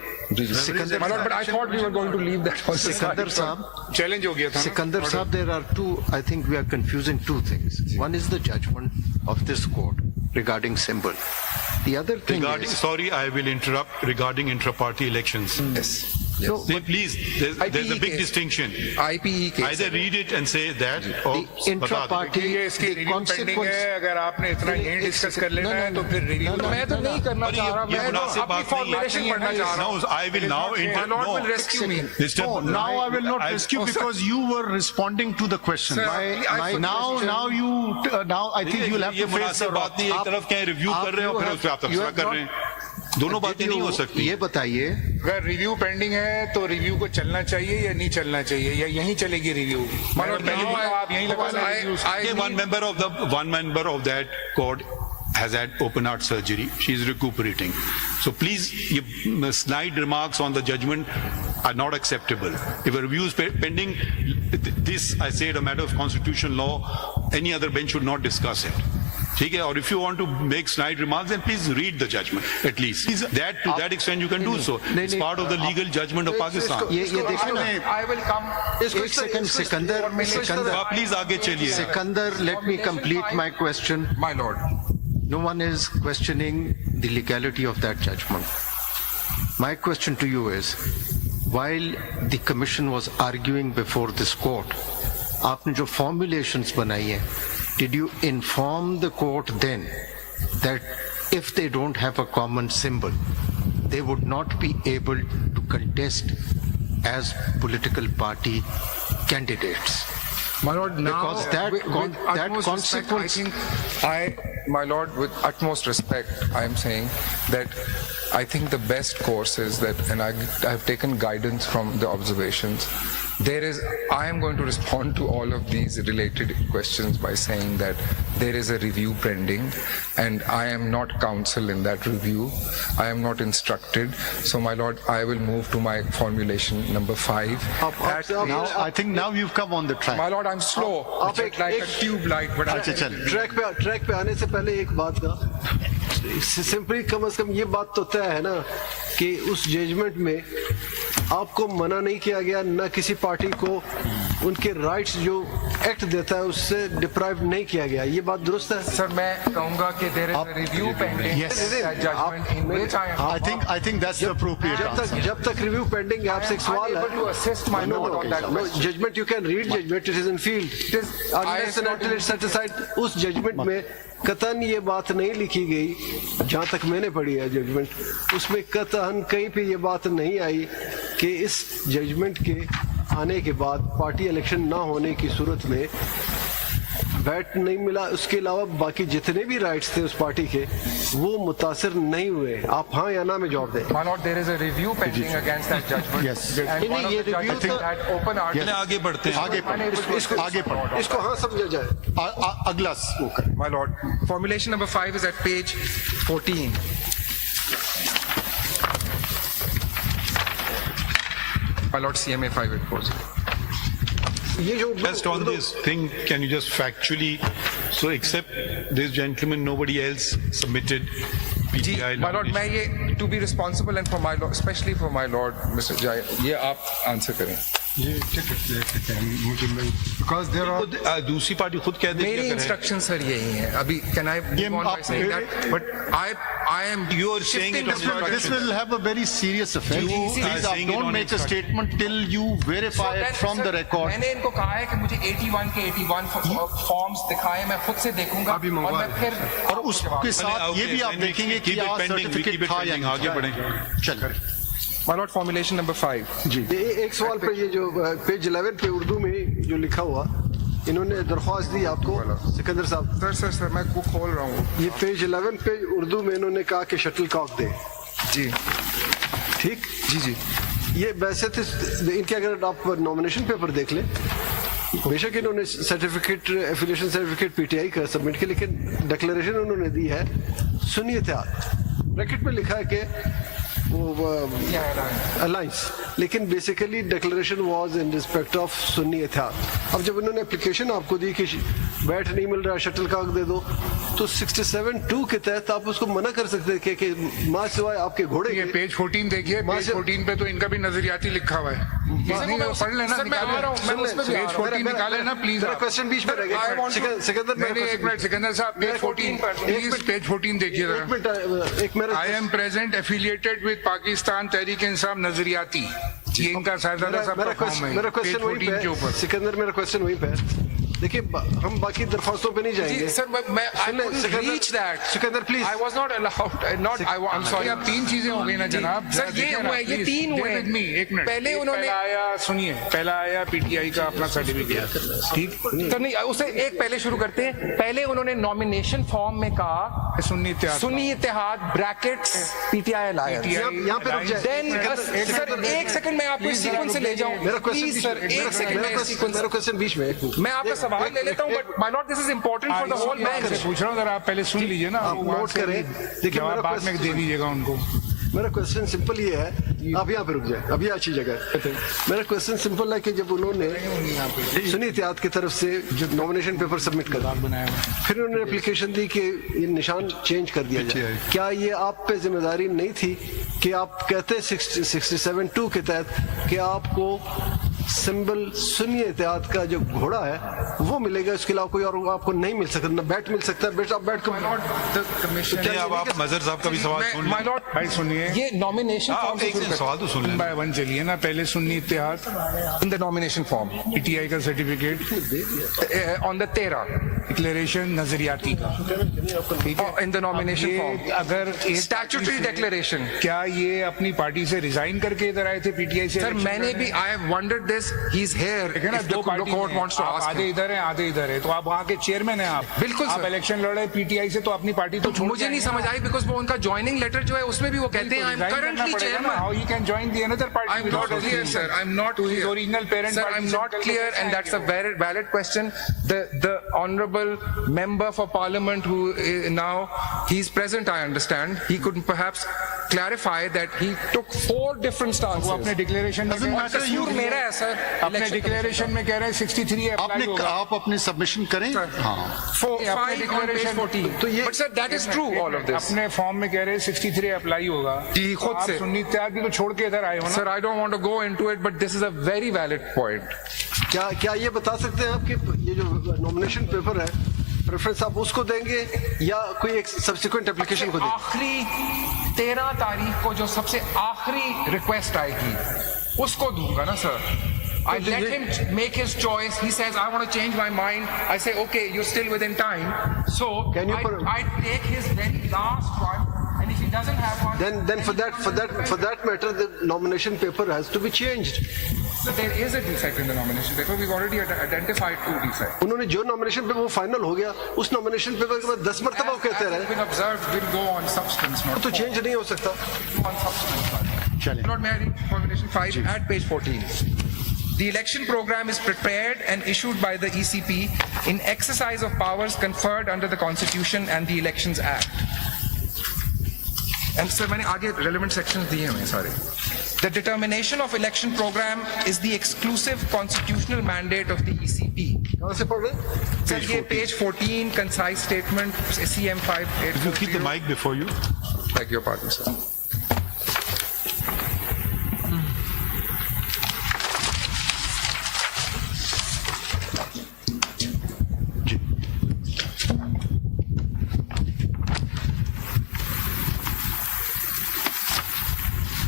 Sikandar My lord, but I thought we were going to leave that on the Sikandar side. साहब, Challenge हो गया था ना? Sikandar Saab, there are two, I think we are confusing two things. One is the judgment of this court regarding symbol. The other thing is, Sorry, I will interrupt regarding intra-party elections. Yes. no, Say, please, there's a big case. distinction. IPE case. Either read it and say that or the बता दो। intra-party, ये इसकी the review pending consequence. है, अगर आपने इतना यहीं discuss कर लेना है तो फिर रिव्यू मैं तो नहीं करना और चाह रहा, ये मैं तो मुनासिब अपनी बात नहीं है। formulation पढ़ना चाह रहा हूँ. No, I will now My lord will rescue me. Now I will not rescue because you were responding to the question. Sir, Now I think you'll have ये to face मुनासिब the बात नहीं, एक तरफ कहीं रिव्यू कर रहे हो फिर उस पर आप तबसरा कर रहे हैं। दोनों बातें नहीं हो सकती। ये बताइए, अगर रिव्यू पेंडिंग है तो रिव्यू को चलना चाहिए या नहीं चलना चाहिए या यहीं चलेगी रिव्यू? My lord, पहले now तो आप यहीं लगा लें reviews। one member of that court has had open heart surgery. She is recuperating. So please, snide remarks on the judgment are not acceptable. If a review is pending, this I say, a matter of constitutional law, any other bench should not discuss it. ठीक है, और if you want to make snide remarks, then please read the judgment at least. That to that extent you can do so. It's part of the legal judgment of Pakistan. ये देखो ना, I will come. एक second Sikandar, आप please आगे चलिए। Sikandar, let me complete my question. My lord. No one is questioning the legality of that judgment. My question to you is, while the commission was arguing before this court, आपने जो formulations बनाई हैं, did you inform the court then that if they don't have a common symbol, they would not be able to contest as political party candidates? My lord, now, Because that with utmost consequence- respect, my lord, with utmost respect, I am saying that I think the best course is that, and I've taken guidance from the observations, I am going to respond to all of these related questions by saying that there is a review pending and I am not counsel in that review. I am not instructed. So, my lord, I will move to my formulation number 5. Now, I think now you've come on the track. My lord, I'm slow. आप It's like a tube light, but अच्छा चल track पे आने से पहले एक बात का सिंपली कम से कम ये बात तो तय है ना कि उस जजमेंट में आपको मना नहीं किया गया, न किसी पार्टी को उनके राइट्स जो एक्ट देता है उससे डिप्राइव नहीं किया गया, ये बात दुरुस्त है? सर मैं कहूंगा कि there is a review pending judgment in which I think that's the appropriate answer. जब तक रिव्यू पेंडिंग है, आपसे एक सवाल है. to assist my lord on that question. Judgment you can read judgment, it is in field. Unless and until it's set aside, उस judgment में कतन ये बात नहीं लिखी गई, जहां तक मैंने पढ़ी है जजमेंट, उसमें कतन कहीं पे ये बात नहीं आई कि इस जजमेंट के आने के बाद पार्टी इलेक्शन ना होने की सूरत में वैट नहीं मिला, उसके अलावा बाकी जितने भी राइट्स थे उस पार्टी के वो मुतासिर नहीं हुए. आप हाँ या ना में जवाब दें. My lord, there is a review pending against that judgment. Yes. And one of ये the review judges had open article. आगे बढ़ते हैं आगे बढ़ो इसको हाँ समझा जाए. अगला वो करें. My lord, formulation number 5 is at page 14. My lord, CMA 5 it goes. ये जो Just on this thing, can you just factually, so except this gentleman, nobody else submitted PTI My lord, nomination? मैं ये to be responsible and for my lord, especially for my lord, Mr. Jai, ये आप answer करें. Because there are खुद, दूसरी party खुद कह देगी मेरी अगर है। इंस्ट्रक्शन सर यही है. अभी can I move on by saying that? But I am You are saying shifting it the on your This will have a very serious effect. You are Please saying it don't on make a instruction. statement till you verify it from the record. मैंने इनको कहा है कि मुझे 81 के 81 forms दिखाएं, मैं खुद से देखूंगा और मैं फिर और उसके साथ ये भी आप देखेंगे कि क्या सर्टिफिकेट था या नहीं. आगे बढ़ें. चल My lord, formulation number 5. एक सवाल पे ये जो पेज 11 पे उर्दू में जो लिखा हुआ, इन्होंने दरख्वास्त दी आपको सिकंदर साहब. सर मैं को खोल रहा हूँ. ये पेज 11 पे उर्दू में इन्होंने कहा कि शटल कॉक दे. जी ठीक. जी ये वैसे थे इनके, अगर आप नॉमिनेशन पेपर देख लें, बेशक इन्होंने सर्टिफिकेट एफिलिएशन सर्टिफिकेट पीटीआई का सबमिट किया, लेकिन डिक्लेरेशन उन्होंने दी है सुन्नी इत्तेहाद. ब्रैकेट में लिखा है कि वो अलायंस, लेकिन basically declaration was in respect of Sunni Ittehad. अब जब उन्होंने एप्लीकेशन आपको दी कि बैट नहीं मिल रहा, शटल कॉक दे दो, तो 67(2) के तहत आप उसको मना कर सकते थे कि माँ सिवाय आपके घोड़े ये के. पेज 14 देखिए, पेज 14 पे तो इनका भी नजरियाती लिखा हुआ है. पढ़ लेना, पेज 14 निकाले ना प्लीज. मेरा क्वेश्चन बीच में रह गया. सिकंदर नहीं एक मिनट सिकंदर साहब, पेज 14 प्लीज, पेज 14 देखिए जरा. एक मेरा I am present affiliated with Pakistan Tehreek Insaf Nazriati, ये इनका साहबजादा साहब का फॉर्म है. मेरा क्वेश्चन पेज वहीं 14 के पे ऊपर. है. सिकंदर, मेरा क्वेश्चन वहीं पे है. देखिए हम बाकी दरख्वास्तों पे नहीं जाएंगे. सर मैं I couldn't reach that. Sikandar please. I was not allowed. I'm sorry. अब 3 चीजें हो गई ना जनाब. सर ये हुआ है, ये 3 हुए. एक मिनट. पहले उन्होंने पहला आया, सुनिए, पहला आया पीटीआई का अपना सर्टिफिकेट. ठीक, तो नहीं, उसे एक पहले शुरू करते हैं. पहले उन्होंने नॉमिनेशन फॉर्म में कहा सुन्नी इत्तेहाद ब्रैकेट्स पीटीआई अलायंस. यहाँ पे रुक जाए. देन सर एक सेकंड मैं आपको इस सीक्वेंस से ले जाऊं. मेरा प्लीज सर एक सेकंड मैं इस सीक्वेंस. मेरा क्वेश्चन बीच में. मैं आपका सवाल ले लेता हूं, but my lord this is important for the whole bench. पूछ रहा हूँ जरा, आप पहले सुन लीजिए ना, आप नोट करें. देखिए मेरा बाद में दे दीजिएगा उनको. मेरा क्वेश्चन सिंपल ये है, आप यहाँ पे रुक जाए, अभी अच्छी जगह है. मेरा क्वेश्चन सिंपल है कि जब उन्होंने सुन्नी इत्तेहाद की तरफ से जो नॉमिनेशन पेपर सबमिट कर, फिर उन्होंने एप्लीकेशन दी कि ये निशान चेंज कर दिया जाए, क्या ये आप पे जिम्मेदारी नहीं थी कि आप कहते 67(2) के तहत कि आपको सिंबल सुन्नी इत्तेहाद का जो घोड़ा है वो मिलेगा, इसके अलावा कोई और आपको नहीं मिल सकता, ना बैट मिल सकता है. बैट आप बैट को अब आप मजहर साहब का भी सवाल सुन माय लॉर्ड भाई सुनिए, ये नॉमिनेशन फॉर्म से शुरू सवाल तो सुन लें. बाय वन चलिए ना. पहले Sunni Ittehad in the nomination form PTI का certificate on the 13 declaration Nazriati का. ठीक है, इन द नॉमिनेशन फॉर्म अगर स्टैट्यूटरी डिक्लेरेशन. क्या ये अपनी पार्टी से रिजाइन करके इधर आए थे पीटीआई से? सर मैंने भी I have wondered this, he's here लेकिन ना if the दो party court wants to ask आधे him. इधर है आधे इधर है, तो आप वहाँ के चेयरमैन हैं आप। बिल्कुल आप सर। इलेक्शन लड़े पीटीआई से, तो अपनी पार्टी तो छोड़ मुझे नहीं समझ आई बिकॉज वो उनका ज्वाइनिंग लेटर जो है उसमें भी वो कहते हैं I am currently chairman. How he can join the another party? I'm without not clear, asking sir. I'm not to his clear. original parent Sir, party I'm से not निकल के clear, कैसे and that's a आएंगे? very valid question. The honourable member for parliament who now he's present, I understand. He could perhaps clarify that he took 4 different stances. वो अपने declaration में Doesn't कह- matter, you- कसूर मेरा है sir. अपने declaration में कह रहे हैं 63 अप्लाई होगा। आप अपने सबमिशन करें हाँ 5 on page declaration- 14. तो ये- But sir, that is true, all of this. अपने फॉर्म में कह रहे हैं 63 अप्लाई होगा। जी, खुद आप से। सुन्नी इत्तेहाद भी तो छोड़ के इधर आए हो ना। Sir, I don't want to go into it, but this is a very valid point. क्या ये बता सकते हैं आप कि ये जो नॉमिनेशन पेपर है प्रेफरेंस आप उसको देंगे या कोई एक सब्सिक्वेंट एप्लीकेशन को देंगे? आखिरी 13 तारीख को जो सबसे आखिरी रिक्वेस्ट आएगी उसको दूंगा ना sir. I let him make his choice. He says, I want to change my mind. I say, okay, you're still within time. So Can you I take his very last one, and if he doesn't have one, Then for that matter, the nomination paper has to be changed. so there is a defect in the nomination paper. We've already identified 2 defects. उन्होंने जो nomination paper वो final हो गया, उस nomination paper के बाद 10 मरतबा वो कहते As has रहे been observed, we'll go on substance, not तो चेंज नहीं हो सकता. on substance. Lord Mayor, Formulation 5 at page 14. The election program is prepared and issued by the ECP in exercise of powers conferred under the Constitution and the Elections Act. And sir, मैंने आगे relevant sections दिए हैं सारे. The determination of election program is the exclusive constitutional mandate of the ECP. कहाँ से पढ़ रहे हैं? Sir, ये page 14, concise statement, CM 5840. If you keep the mic before you. Beg your pardon, sir.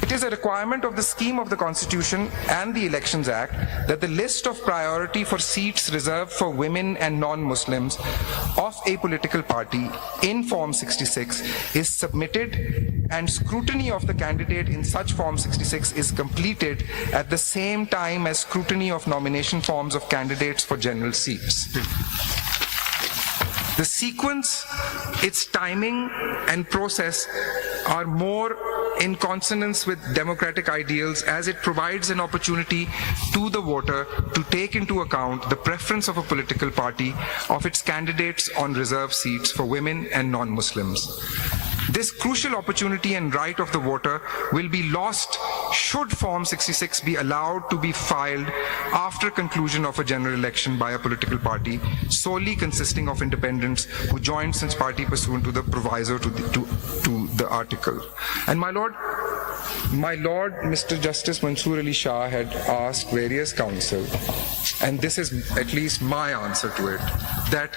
It is a requirement of the scheme of the Constitution and the Elections Act that the list of priority for seats reserved for women and non-Muslims of a political party in Form 66 is submitted, and scrutiny of the candidate in such Form 66 is completed at the same time as scrutiny of nomination forms of candidates for general seats. The sequence, its timing and process are more in consonance with democratic ideals, as it provides an opportunity to the voter to take into account the preference of a political party of its candidates on reserved seats for women and non-Muslims. This crucial opportunity and right of the voter will be lost should Form 66 be allowed to be filed after conclusion of a general election by a political party solely consisting of independents who joined since party pursuant to the proviso to the article. And my Lord, Mr. Justice Mansoor Ali Shah had asked various counsel, and this is at least my answer to it, that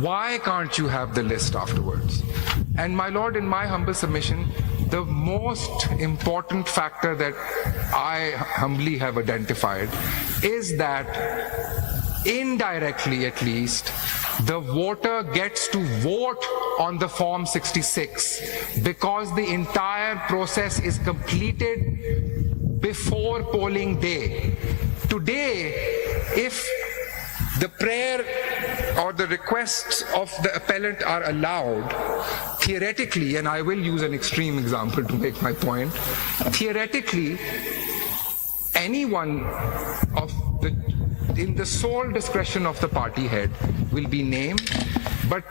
why can't you have the list afterwards? And my Lord, in my humble submission, the most important factor that I humbly have identified is that indirectly at least, the voter gets to vote on the Form 66 because the entire process is completed before polling day. Today, if the prayer or the requests of the appellant are allowed, theoretically, and I will use an extreme example to make my point, theoretically, anyone in the sole discretion of the party head will be named, but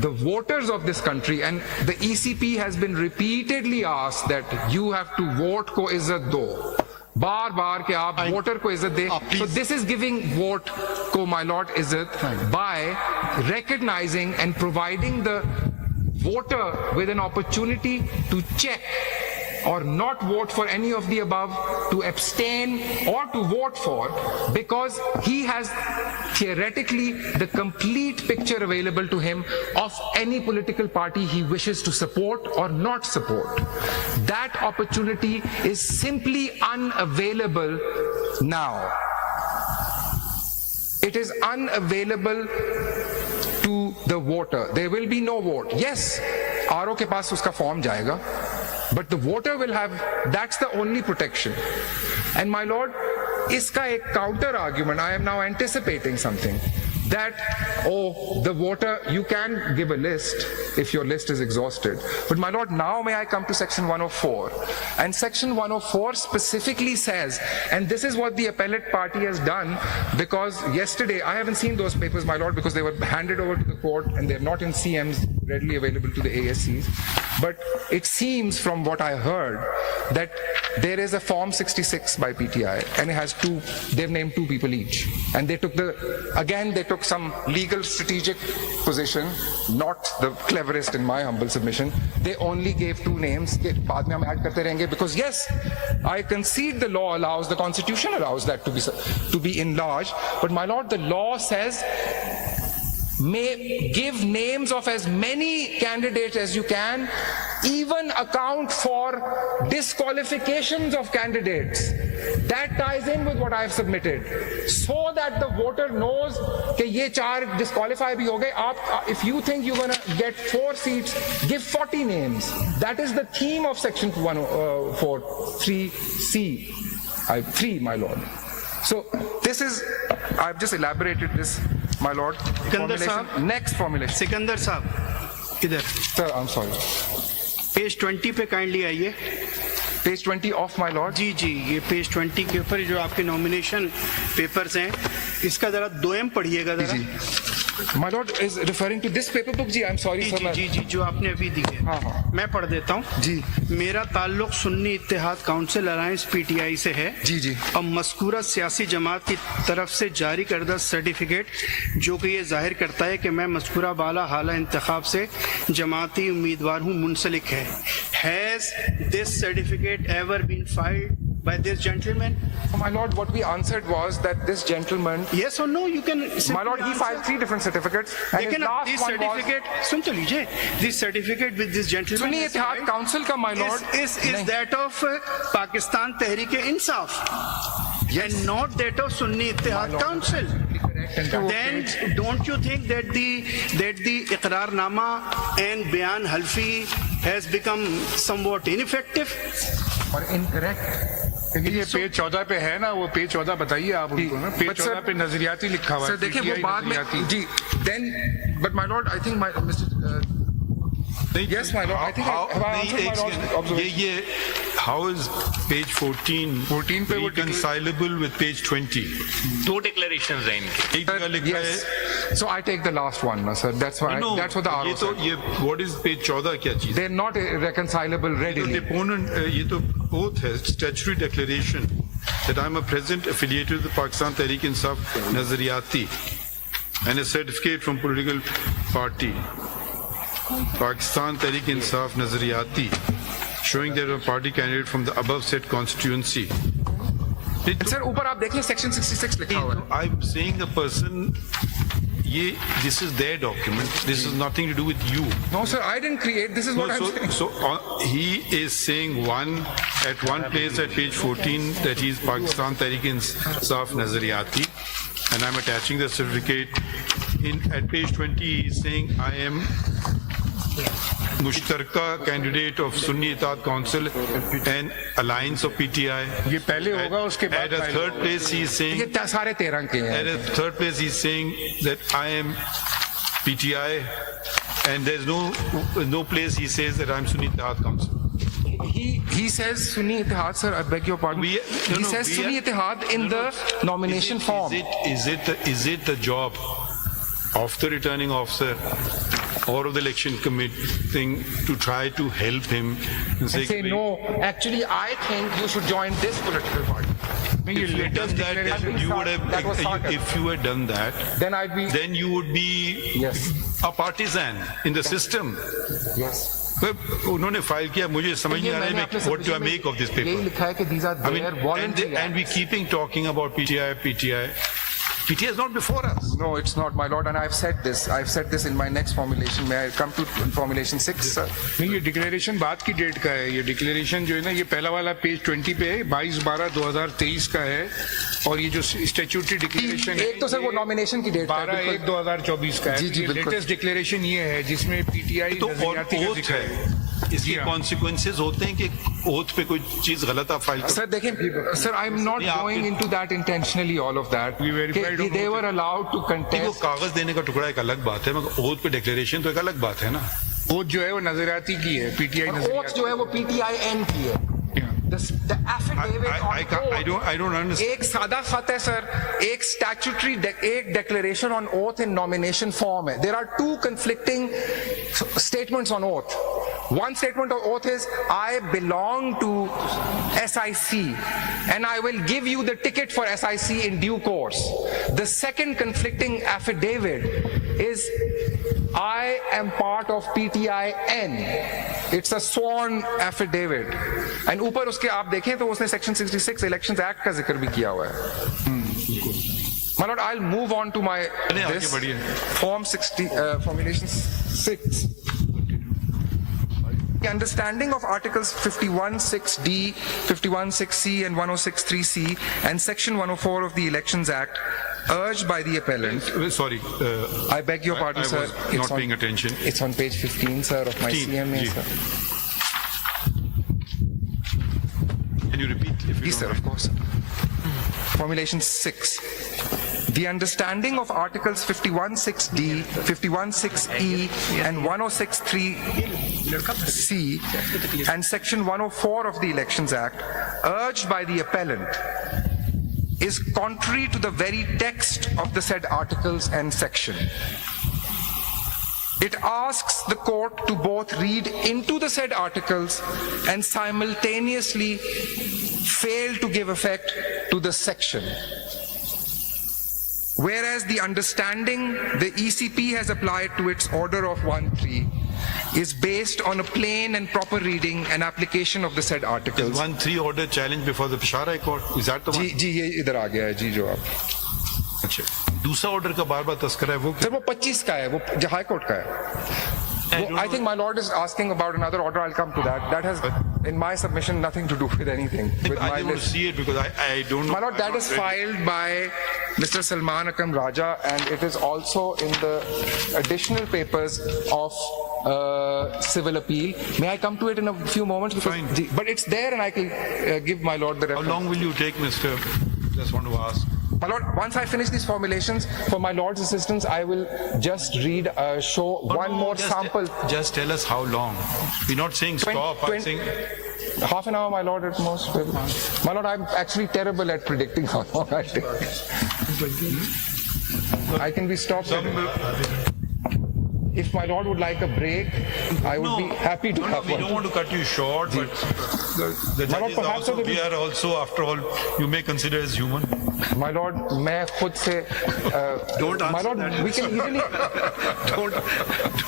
the voters of this country, and the ECP has been repeatedly asked that you have to vote ko izzat do. बार बार के आप voter को इज्जत दें. So this is giving vote को, my lord, izzat by recognizing and providing the voter with an opportunity to check or not vote for any of the above, to abstain or to vote for, because he has theoretically the complete picture available to him of any political party he wishes to support or not support. That opportunity is simply unavailable now. It is unavailable to the voter. There will be no vote. Yes, RO के पास उसका form जाएगा, but the voter will have, that's the only protection. And my lord, iska ek counter argument, I am now anticipating something. That, oh, the voter, you can give a list if your list is exhausted. But my lord, now may I come to section 104. And section 104 specifically says, and this is what the appellate party has done, because yesterday, I haven't seen those papers, my lord, because they were handed over to the court and they're not in CMs readily available to the ASCs. But it seems from what I heard that there is a form 66 by PTI and it has they've named 2 people each. And they took they took some legal strategic position, not the cleverest in my humble submission. They only gave 2 names. बाद में हम add करते रहेंगे, because yes, I concede the law allows, the constitution allows that to be enlarged. But my lord, the law says may give names of as many candidates as you can, even account for disqualifications of candidates. That ties in with what I have submitted, so that the voter knows that ye 4 disqualify bhi ho gaye. If you think you're gonna get 4 seats, give 40 names. That is the theme of section 104 3C, 3, my lord. So this is, I've just elaborated this, my lord. Next formulation. Sikandar साहब इधर Sir, I'm sorry. Page 20 पे kindly आइए. Page 20 of my lord. जी जी, ये page 20 के ऊपर जो आपके nomination papers हैं, इसका जरा 2M पढ़िएगा जरा. My lord is referring to this paper book. Ji, I'm sorry sir. जी जी, जो आपने अभी दी है. हाँ हाँ. मैं पढ़ देता हूँ. जी. मेरा ताल्लुक Sunni Ittehad council alliance PTI से है. जी जी. और मस्कूरा सियासी जमात की तरफ से जारी करदा सर्टिफिकेट जो कि ये जाहिर करता है कि मैं मस्कूरा बाला हाला इंतखाब से जमाती उम्मीदवार हूँ, मुंसलिक है. Has this certificate ever been filed by this gentleman? My lord, what we answered was that this gentleman. Yes or no? You can. My lord, he filed 3 different certificates. And his last this one certificate. सुन तो लीजिए. This certificate with this gentleman. Sunni Ittehad council का, my lord. Is that of Pakistan Tehreek-e-Insaf, and not that of Sunni Ittihad Council. Then don't you think that the Iqrarnama and Bayan Halfi has become somewhat ineffective? Or incorrect? ये page 14 पे है ना, वो page 14 बताइए आप उनको ना. Page 14 पे नजरियाती लिखा हुआ है. सर देखिए वो बाद में जी. Then, but my lord, I think my Mr. Yes, my lord. I think I answered my lord's observation. How is page 14 पे वो reconcilable with page 20? 2 declarations हैं इनके. एक जगह लिखा है. Yes. So I take the last one, sir. That's why. No, that's what the RO said. what is page 14 क्या चीज? They're not reconcilable The readily. opponent, ये तो oath है, statutory declaration that I'm a present affiliated with the Pakistan Tehreek-e-Insaf Nazariyati and a certificate from political party Pakistan Tehreek-e-Insaf Nazariyati showing that I'm a party candidate from the above said constituency. Sir, ऊपर आप देखिए section 66 लिखा हुआ है. I'm saying a person, this is their document. This is nothing to do with you. No, sir, I didn't create. This is what I'm saying. So he is saying at one place at page 14 that he is Pakistan Tehreek-e-Insaf Nazariyati, and I'm attaching the certificate. At page 20 he is saying I am Mushtarka candidate of Sunni Ittihad Council and Alliance of PTI. ये पहले होगा, उसके बाद. At a third place he is saying. ये सारे 13 के हैं. At a third place he's saying that I am PTI, and there's no place he says that I'm Sunni Ittihad Council. He says Sunni Ittihad, sir. I beg your pardon. He says Sunni Ittihad in the nomination form. Is it the job of the returning officer or of the election committee to try to help him and say no, actually I think you should join this political party? If you had done that, if you had done that, then you would be a partisan in the system. Yes. उन्होंने file किया, मुझे समझ नहीं आ रहा है what do I make of this paper. यही लिखा है कि these are their voluntary and we keeping talking about PTI. PTI is not before us. No, it's not, my lord, and I've said this in my next formulation. May I come to formulation 6, sir? नहीं, ये declaration बाद की date का है. ये declaration जो है ना, ये पहला वाला पेज 20 पे है, 22/12/2023 का है. और ये जो स्टैट्यूटरी डिक्लेरेशन है, एक तो सर वो नॉमिनेशन की डेट 12/1/2024 का है. जी, लेटेस्ट डिक्लेरेशन ये है जिसमें PTI तो oath है. इसके कॉन्सिक्वेंसेज होते हैं कि ओथ पे कोई चीज गलत आप file Sir, sir, I'm not नहीं, going into that intentionally, all of that. We verified on They were allowed to वो contest. कागज देने का टुकड़ा एक अलग बात है मगर ओथ पे डिक्लेरेशन तो एक अलग बात है ना। ओथ जो है वो नजरियाती की है, पीटीआई ओथ नजरियाती। जो है वो PTIN की है. The affidavit on oath. I don't understand. एक सादा खत है सर, एक स्टैट्यूटरी एक declaration on oath in nomination form है. There are two conflicting statements on oath. One statement of oath is I belong to SIC and I will give you the ticket for SIC in due course. The second conflicting affidavit is I am part of PTIN. It's a sworn affidavit. And ऊपर उसके आप देखें तो उसने Section 66 Elections Act का जिक्र भी किया हुआ है. My lord, I'll move on to my this form 60 formulation 6. The understanding of Articles 51(6)d, 51(6)c, and 106(3)c, and Section 104 of the Elections Act, urged by the appellant. Sorry, I beg your pardon, I sir. was not paying attention. It's on page 15, sir, of my 15, CMA, ji. sir. Can you repeat? If you Yes, sir, don't of course. Formulation 6. The understanding of Articles 51(6)d, 51(6)e, and 106(3)c, and Section 104 of the Elections Act, urged by the appellant, is contrary to the very text of the said articles and section. It asks the court to both read into the said articles and simultaneously fail to give effect to the section. Whereas the understanding the ECP has applied to its order of 1-3 is based on a plain and proper reading and application of the said articles. 1-3 order challenge before the Peshawar High Court. Is that the one? जी ये इधर आ गया है जी जो आप अच्छा दूसरा order का बार बार तस्करा है वो सर वो 25 का है वो जो हाई कोर्ट का है I think my lord is asking about another order. I'll come to that. That has, in my submission, nothing to do with anything. With I my didn't want to list. see it because I don't know. My lord, that is filed by Mr. Salman Akram Raja, and it is also in the additional papers of civil appeal. May I come to it in a few moments? Because, Fine. But it's there, and I can give my lord the How reference. long will you take, Mr.? Just want to ask. My lord, once I finish these formulations, for my lord's assistance, I will just read, show one more sample. Just tell us how long. We're not saying stop. I'm saying Half an hour, my lord, at most. My lord, I'm actually terrible at predicting how long I take. I can be stopped. If my lord would like a break, I would be happy to have we one. don't want to cut you short, but the My lord, judges perhaps also, I we are also, after all, you may consider as human. My lord, मैं खुद से Don't my answer lord, that. we can easily.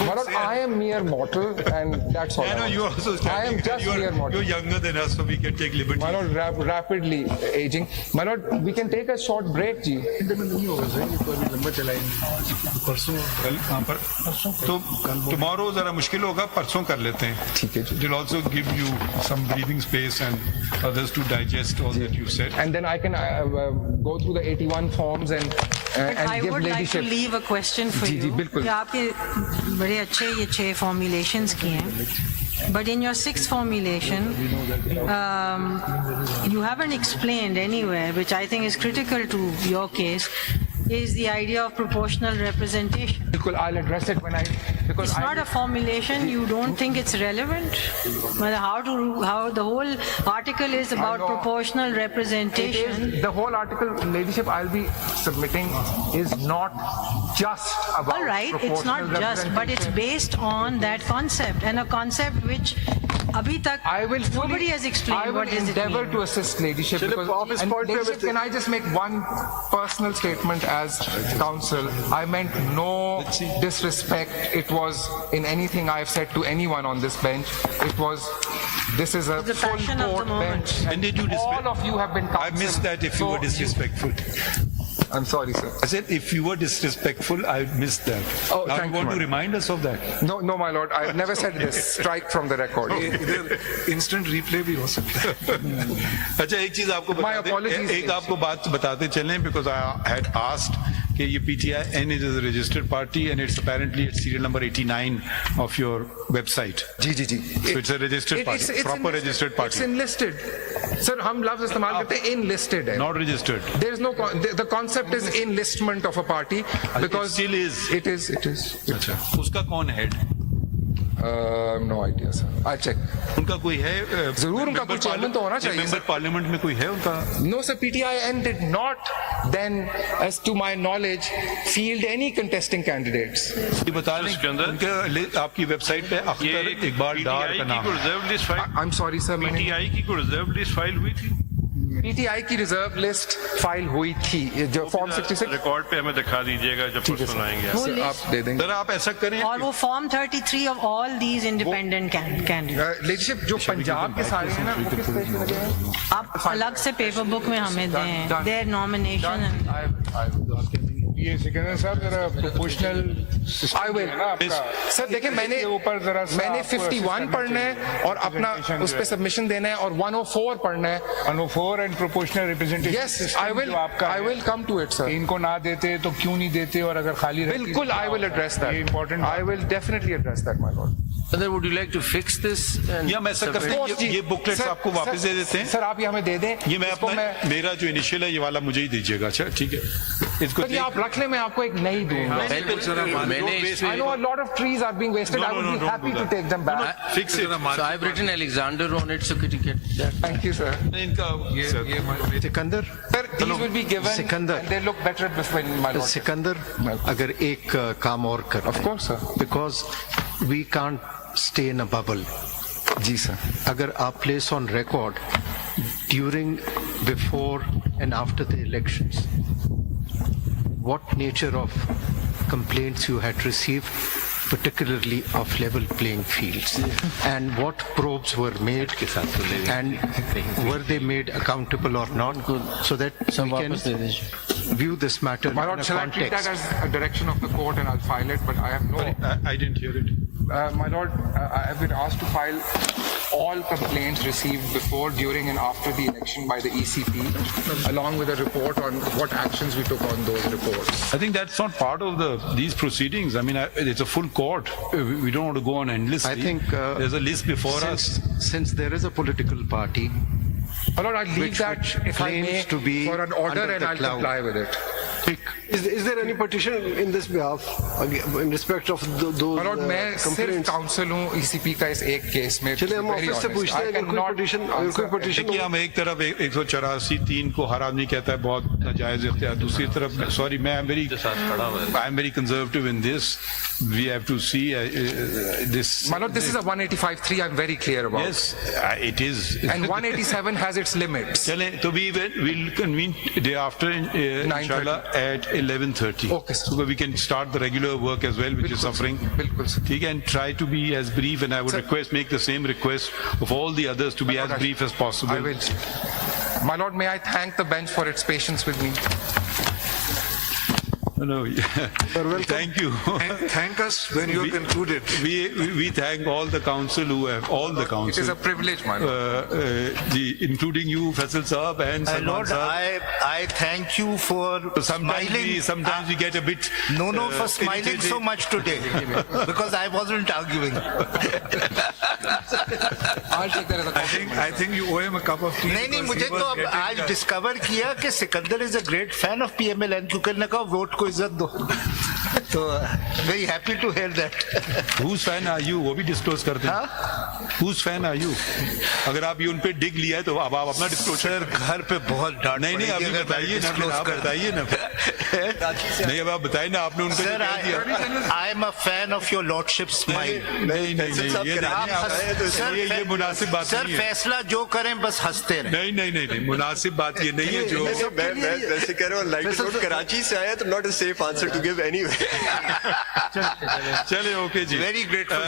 My lord, I am mere mortal, and that's all. I know want. you are also I standing. am just mere mortal. You're younger than us, so we can take liberty. My lord, rapidly aging. My lord, we can take a short break, ji. तो tomorrow जरा मुश्किल होगा परसों कर लेते हैं ठीक है जी. It will also give you some breathing space and others to digest all that you said. And then I can go through the 81 forms and I give would like to ladyship. leave a question for ji, ji, you. बिल्कुल. कि आपके बड़े अच्छे ये 6 formulations किए हैं. But in your 6th formulation, you haven't explained anywhere, which I think is critical to your case, is the idea of proportional representation. बिल्कुल, I'll address it when I because It's I not a formulation. You don't think it's relevant? Well, how the whole article is about know. proportional It representation. is, the whole article, ladyship, I'll be submitting is not just about All right, it's not proportional just, but it's representation. based on that concept, and a concept which abhi tak I will fully, nobody has explained I will what does it endeavor mean. to assist ladyship because office and point pe ladyship, can I just make one personal statement as counsel? I meant no disrespect. It was in anything I've said to anyone on this bench. It was. This is a It's the full passion of the court moment. bench. When did you All disrespect? of you have been I counsel. missed that if you So were disrespectful. I'm sorry, sir. I said if you were disrespectful, I missed that. Oh, now thank you want you, to ma'am. remind us of that. No, no, my lord. I've never said this. Strike from the record. इधर instant replay भी हो सकता है. अच्छा एक चीज आपको My बता दें, apologies, एक आपको बात बताते चलें because I had asked कि ये PTIN is a registered party and it's apparently it's serial number 89 of your website. Ji ji ji. So it's a registered party, proper registered It's party, enlisted. Sir, हम लफ्ज इस्तेमाल करते हैं enlisted है. not registered. There is no the concept is enlistment of a party because still is. It is. अच्छा, उसका कौन head? No idea, sir. I check. उनका कोई है? जरूर उनका कोई chairman तो होना चाहिए, मेंबर sir. पार्लियामेंट में कोई है उनका? No, sir. PTIN did not then, as to my knowledge, field any contesting candidates. ये बता दें इसके अंदर- उनके आपकी वेबसाइट पे अख्तर इकबाल डार का नाम है। Reserve list file I'm sorry, sir. PTI की कोई रिजर्व लिस्ट फाइल हुई थी PTI की रिजर्व लिस्ट फाइल हुई थी जो फॉर्म 66 रिकॉर्ड पे हमें दिखा दीजिएगा जब ठीक है, सुनाएंगे वो सर, लिस्ट आप दे देंगे. सर आप ऐसा करें, और वो form 33 of all these independent candidate leadership जो पंजाब के सारे हैं ना वो किस पेज पे लगे हैं? आप अलग से पेपर बुक में हमें दें देयर नॉमिनेशन ये सिकंदर साहब जरा प्रोपोर्शनल I will. है ना आपका सर देखिए मैंने इसके ऊपर जरा सा मैंने आप 51 assist पढ़ना है करना और अपना Presentation उस जो पे है। सबमिशन देना है और 104 पढ़ना है. 104 and proportional representation Yes, I will come to it, sir. इनको ना देते तो क्यों नहीं देते और अगर खाली रहती बिल्कुल तो I will address that. ये important I will definitely address that, my lord. Sir, would you like to fix this? And या हम ऐसा करते हैं Of course, ये बुकलेट्स सर, आपको वापस सर, दे देते हैं। सर आप ये हमें दे दें. ये मैं इसको अपना मेरा जो इनिशियल है ये वाला मुझे ही दीजिएगा। अच्छा ठीक है, इसको सर ये आप रख ले मैं आपको एक नई दूंगा. मैंने I know a lot of trees are being wasted. I would be happy to take them back. Fix it. So I've written Alexander on it, so could you get that? Thank you, sir. इनका Sikandar Sir, these will be given Sikandar. and they look better before my lord. Sikandar अगर एक काम और कर Of course, sir. Because we can't stay in a bubble. जी sir. अगर आप place on record during before and after the elections what nature of complaints you had received, particularly of level playing fields, and what probes were made, and were they made accountable or not, so that we can view this matter My in lord, a shall I treat that context. as a direction of the court and I'll file it, but I have no... I didn't hear it. My lord, I have been asked to file all complaints received before, during and after the election by the ECP, along with a report on what actions we took on those reports. I think that's not part of these proceedings. I mean, it's a full court. We don't want to go on endlessly. I think there's a list before us. Since there is a political party My lord, I'll leave that, if I may, claims to be for an order under and the I'll cloud. comply with it. Is there any petition in this behalf in respect of those My lord, मैं सिर्फ complaints? Council हूँ ECP का इस एक case में. चलिए हम Very office से honest. पूछते हैं I अगर कोई cannot petition अगर कोई answer. petition देखिए हम एक तरफ 184(3) को हर आदमी कहता है बहुत नाजायज इख्तियार, दूसरी तरफ सॉरी मैं I am very conservative in this. We have to see this. My lord, this is a 185.3 I'm very clear about. Yes, it is. And 187 has its limits. चलें तो we'll convene day after inshallah at 11:30. Okay, sir. So we can start the regular work as well, which is suffering. बिल्कुल sir. ठीक है, and try to be as brief, and I would make the same request of all the others to be as brief as possible. I will. My lord, may I thank the bench for its patience with me. No, thank you. Thank us when you are concluded. We thank all the council who have all the It is council, a privilege, my lord. including you, Faisal Saab and Salman Lord, Saab. I thank you for smiling. Sometimes we get a bit. No, for smiling irritated. so much today because I wasn't arguing. I'll take that as a compliment. I think you owe him a cup of tea. नहीं because मुझे he तो was अब getting, आज discover किया कि Sikandar is a great fan of PMLN क्योंकि ने कहा वोट को इज्जत दो. तो very happy to hear that. Whose fan are you? वो भी डिस्क्लोज करते हैं. Whose fan are you? अगर आप ये उन पे डिग लिया है तो अब आप अपना डिस्क्लोज सर घर पे बहुत डांट नहीं पड़ेगी अभी अगर मैं बताइए ना, disclose आप कर- बताइए ना. नहीं अब आप बताइए ना, आपने उनको Sir, कह दिया. I am a fan of your lordship's mind. नहीं ये नहीं, ये मुनासिब बात सर नहीं है. फैसला जो करें बस हंसते रहें. नहीं मुनासिब बात ये नहीं है जो. मैं वैसे कह रहा हूँ लाइट रोड कराची से आया तो not a safe answer to give anyway. चले ओके जी. Very grateful,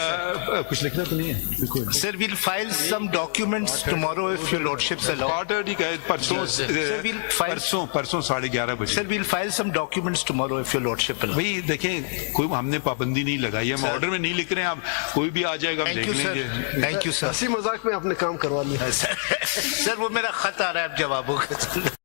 कुछ लिखना तो नहीं है. Sir, we'll file some documents tomorrow if your lordships allow. Quarter ठीक है, परसों we'll file- परसों 11:30 बजे. Sir, we'll file some documents tomorrow if your lordship allow. भाई देखें, कोई हमने पाबंदी नहीं लगाई है, हम ऑर्डर में नहीं लिख रहे हैं. आप कोई भी आ जाएगा, हम Thank देख you, sir. लेंगे. Thank you, sir. हंसी मजाक में आपने काम करवा लिया. सर वो मेरा खत आ रहा है अब जवाबों का.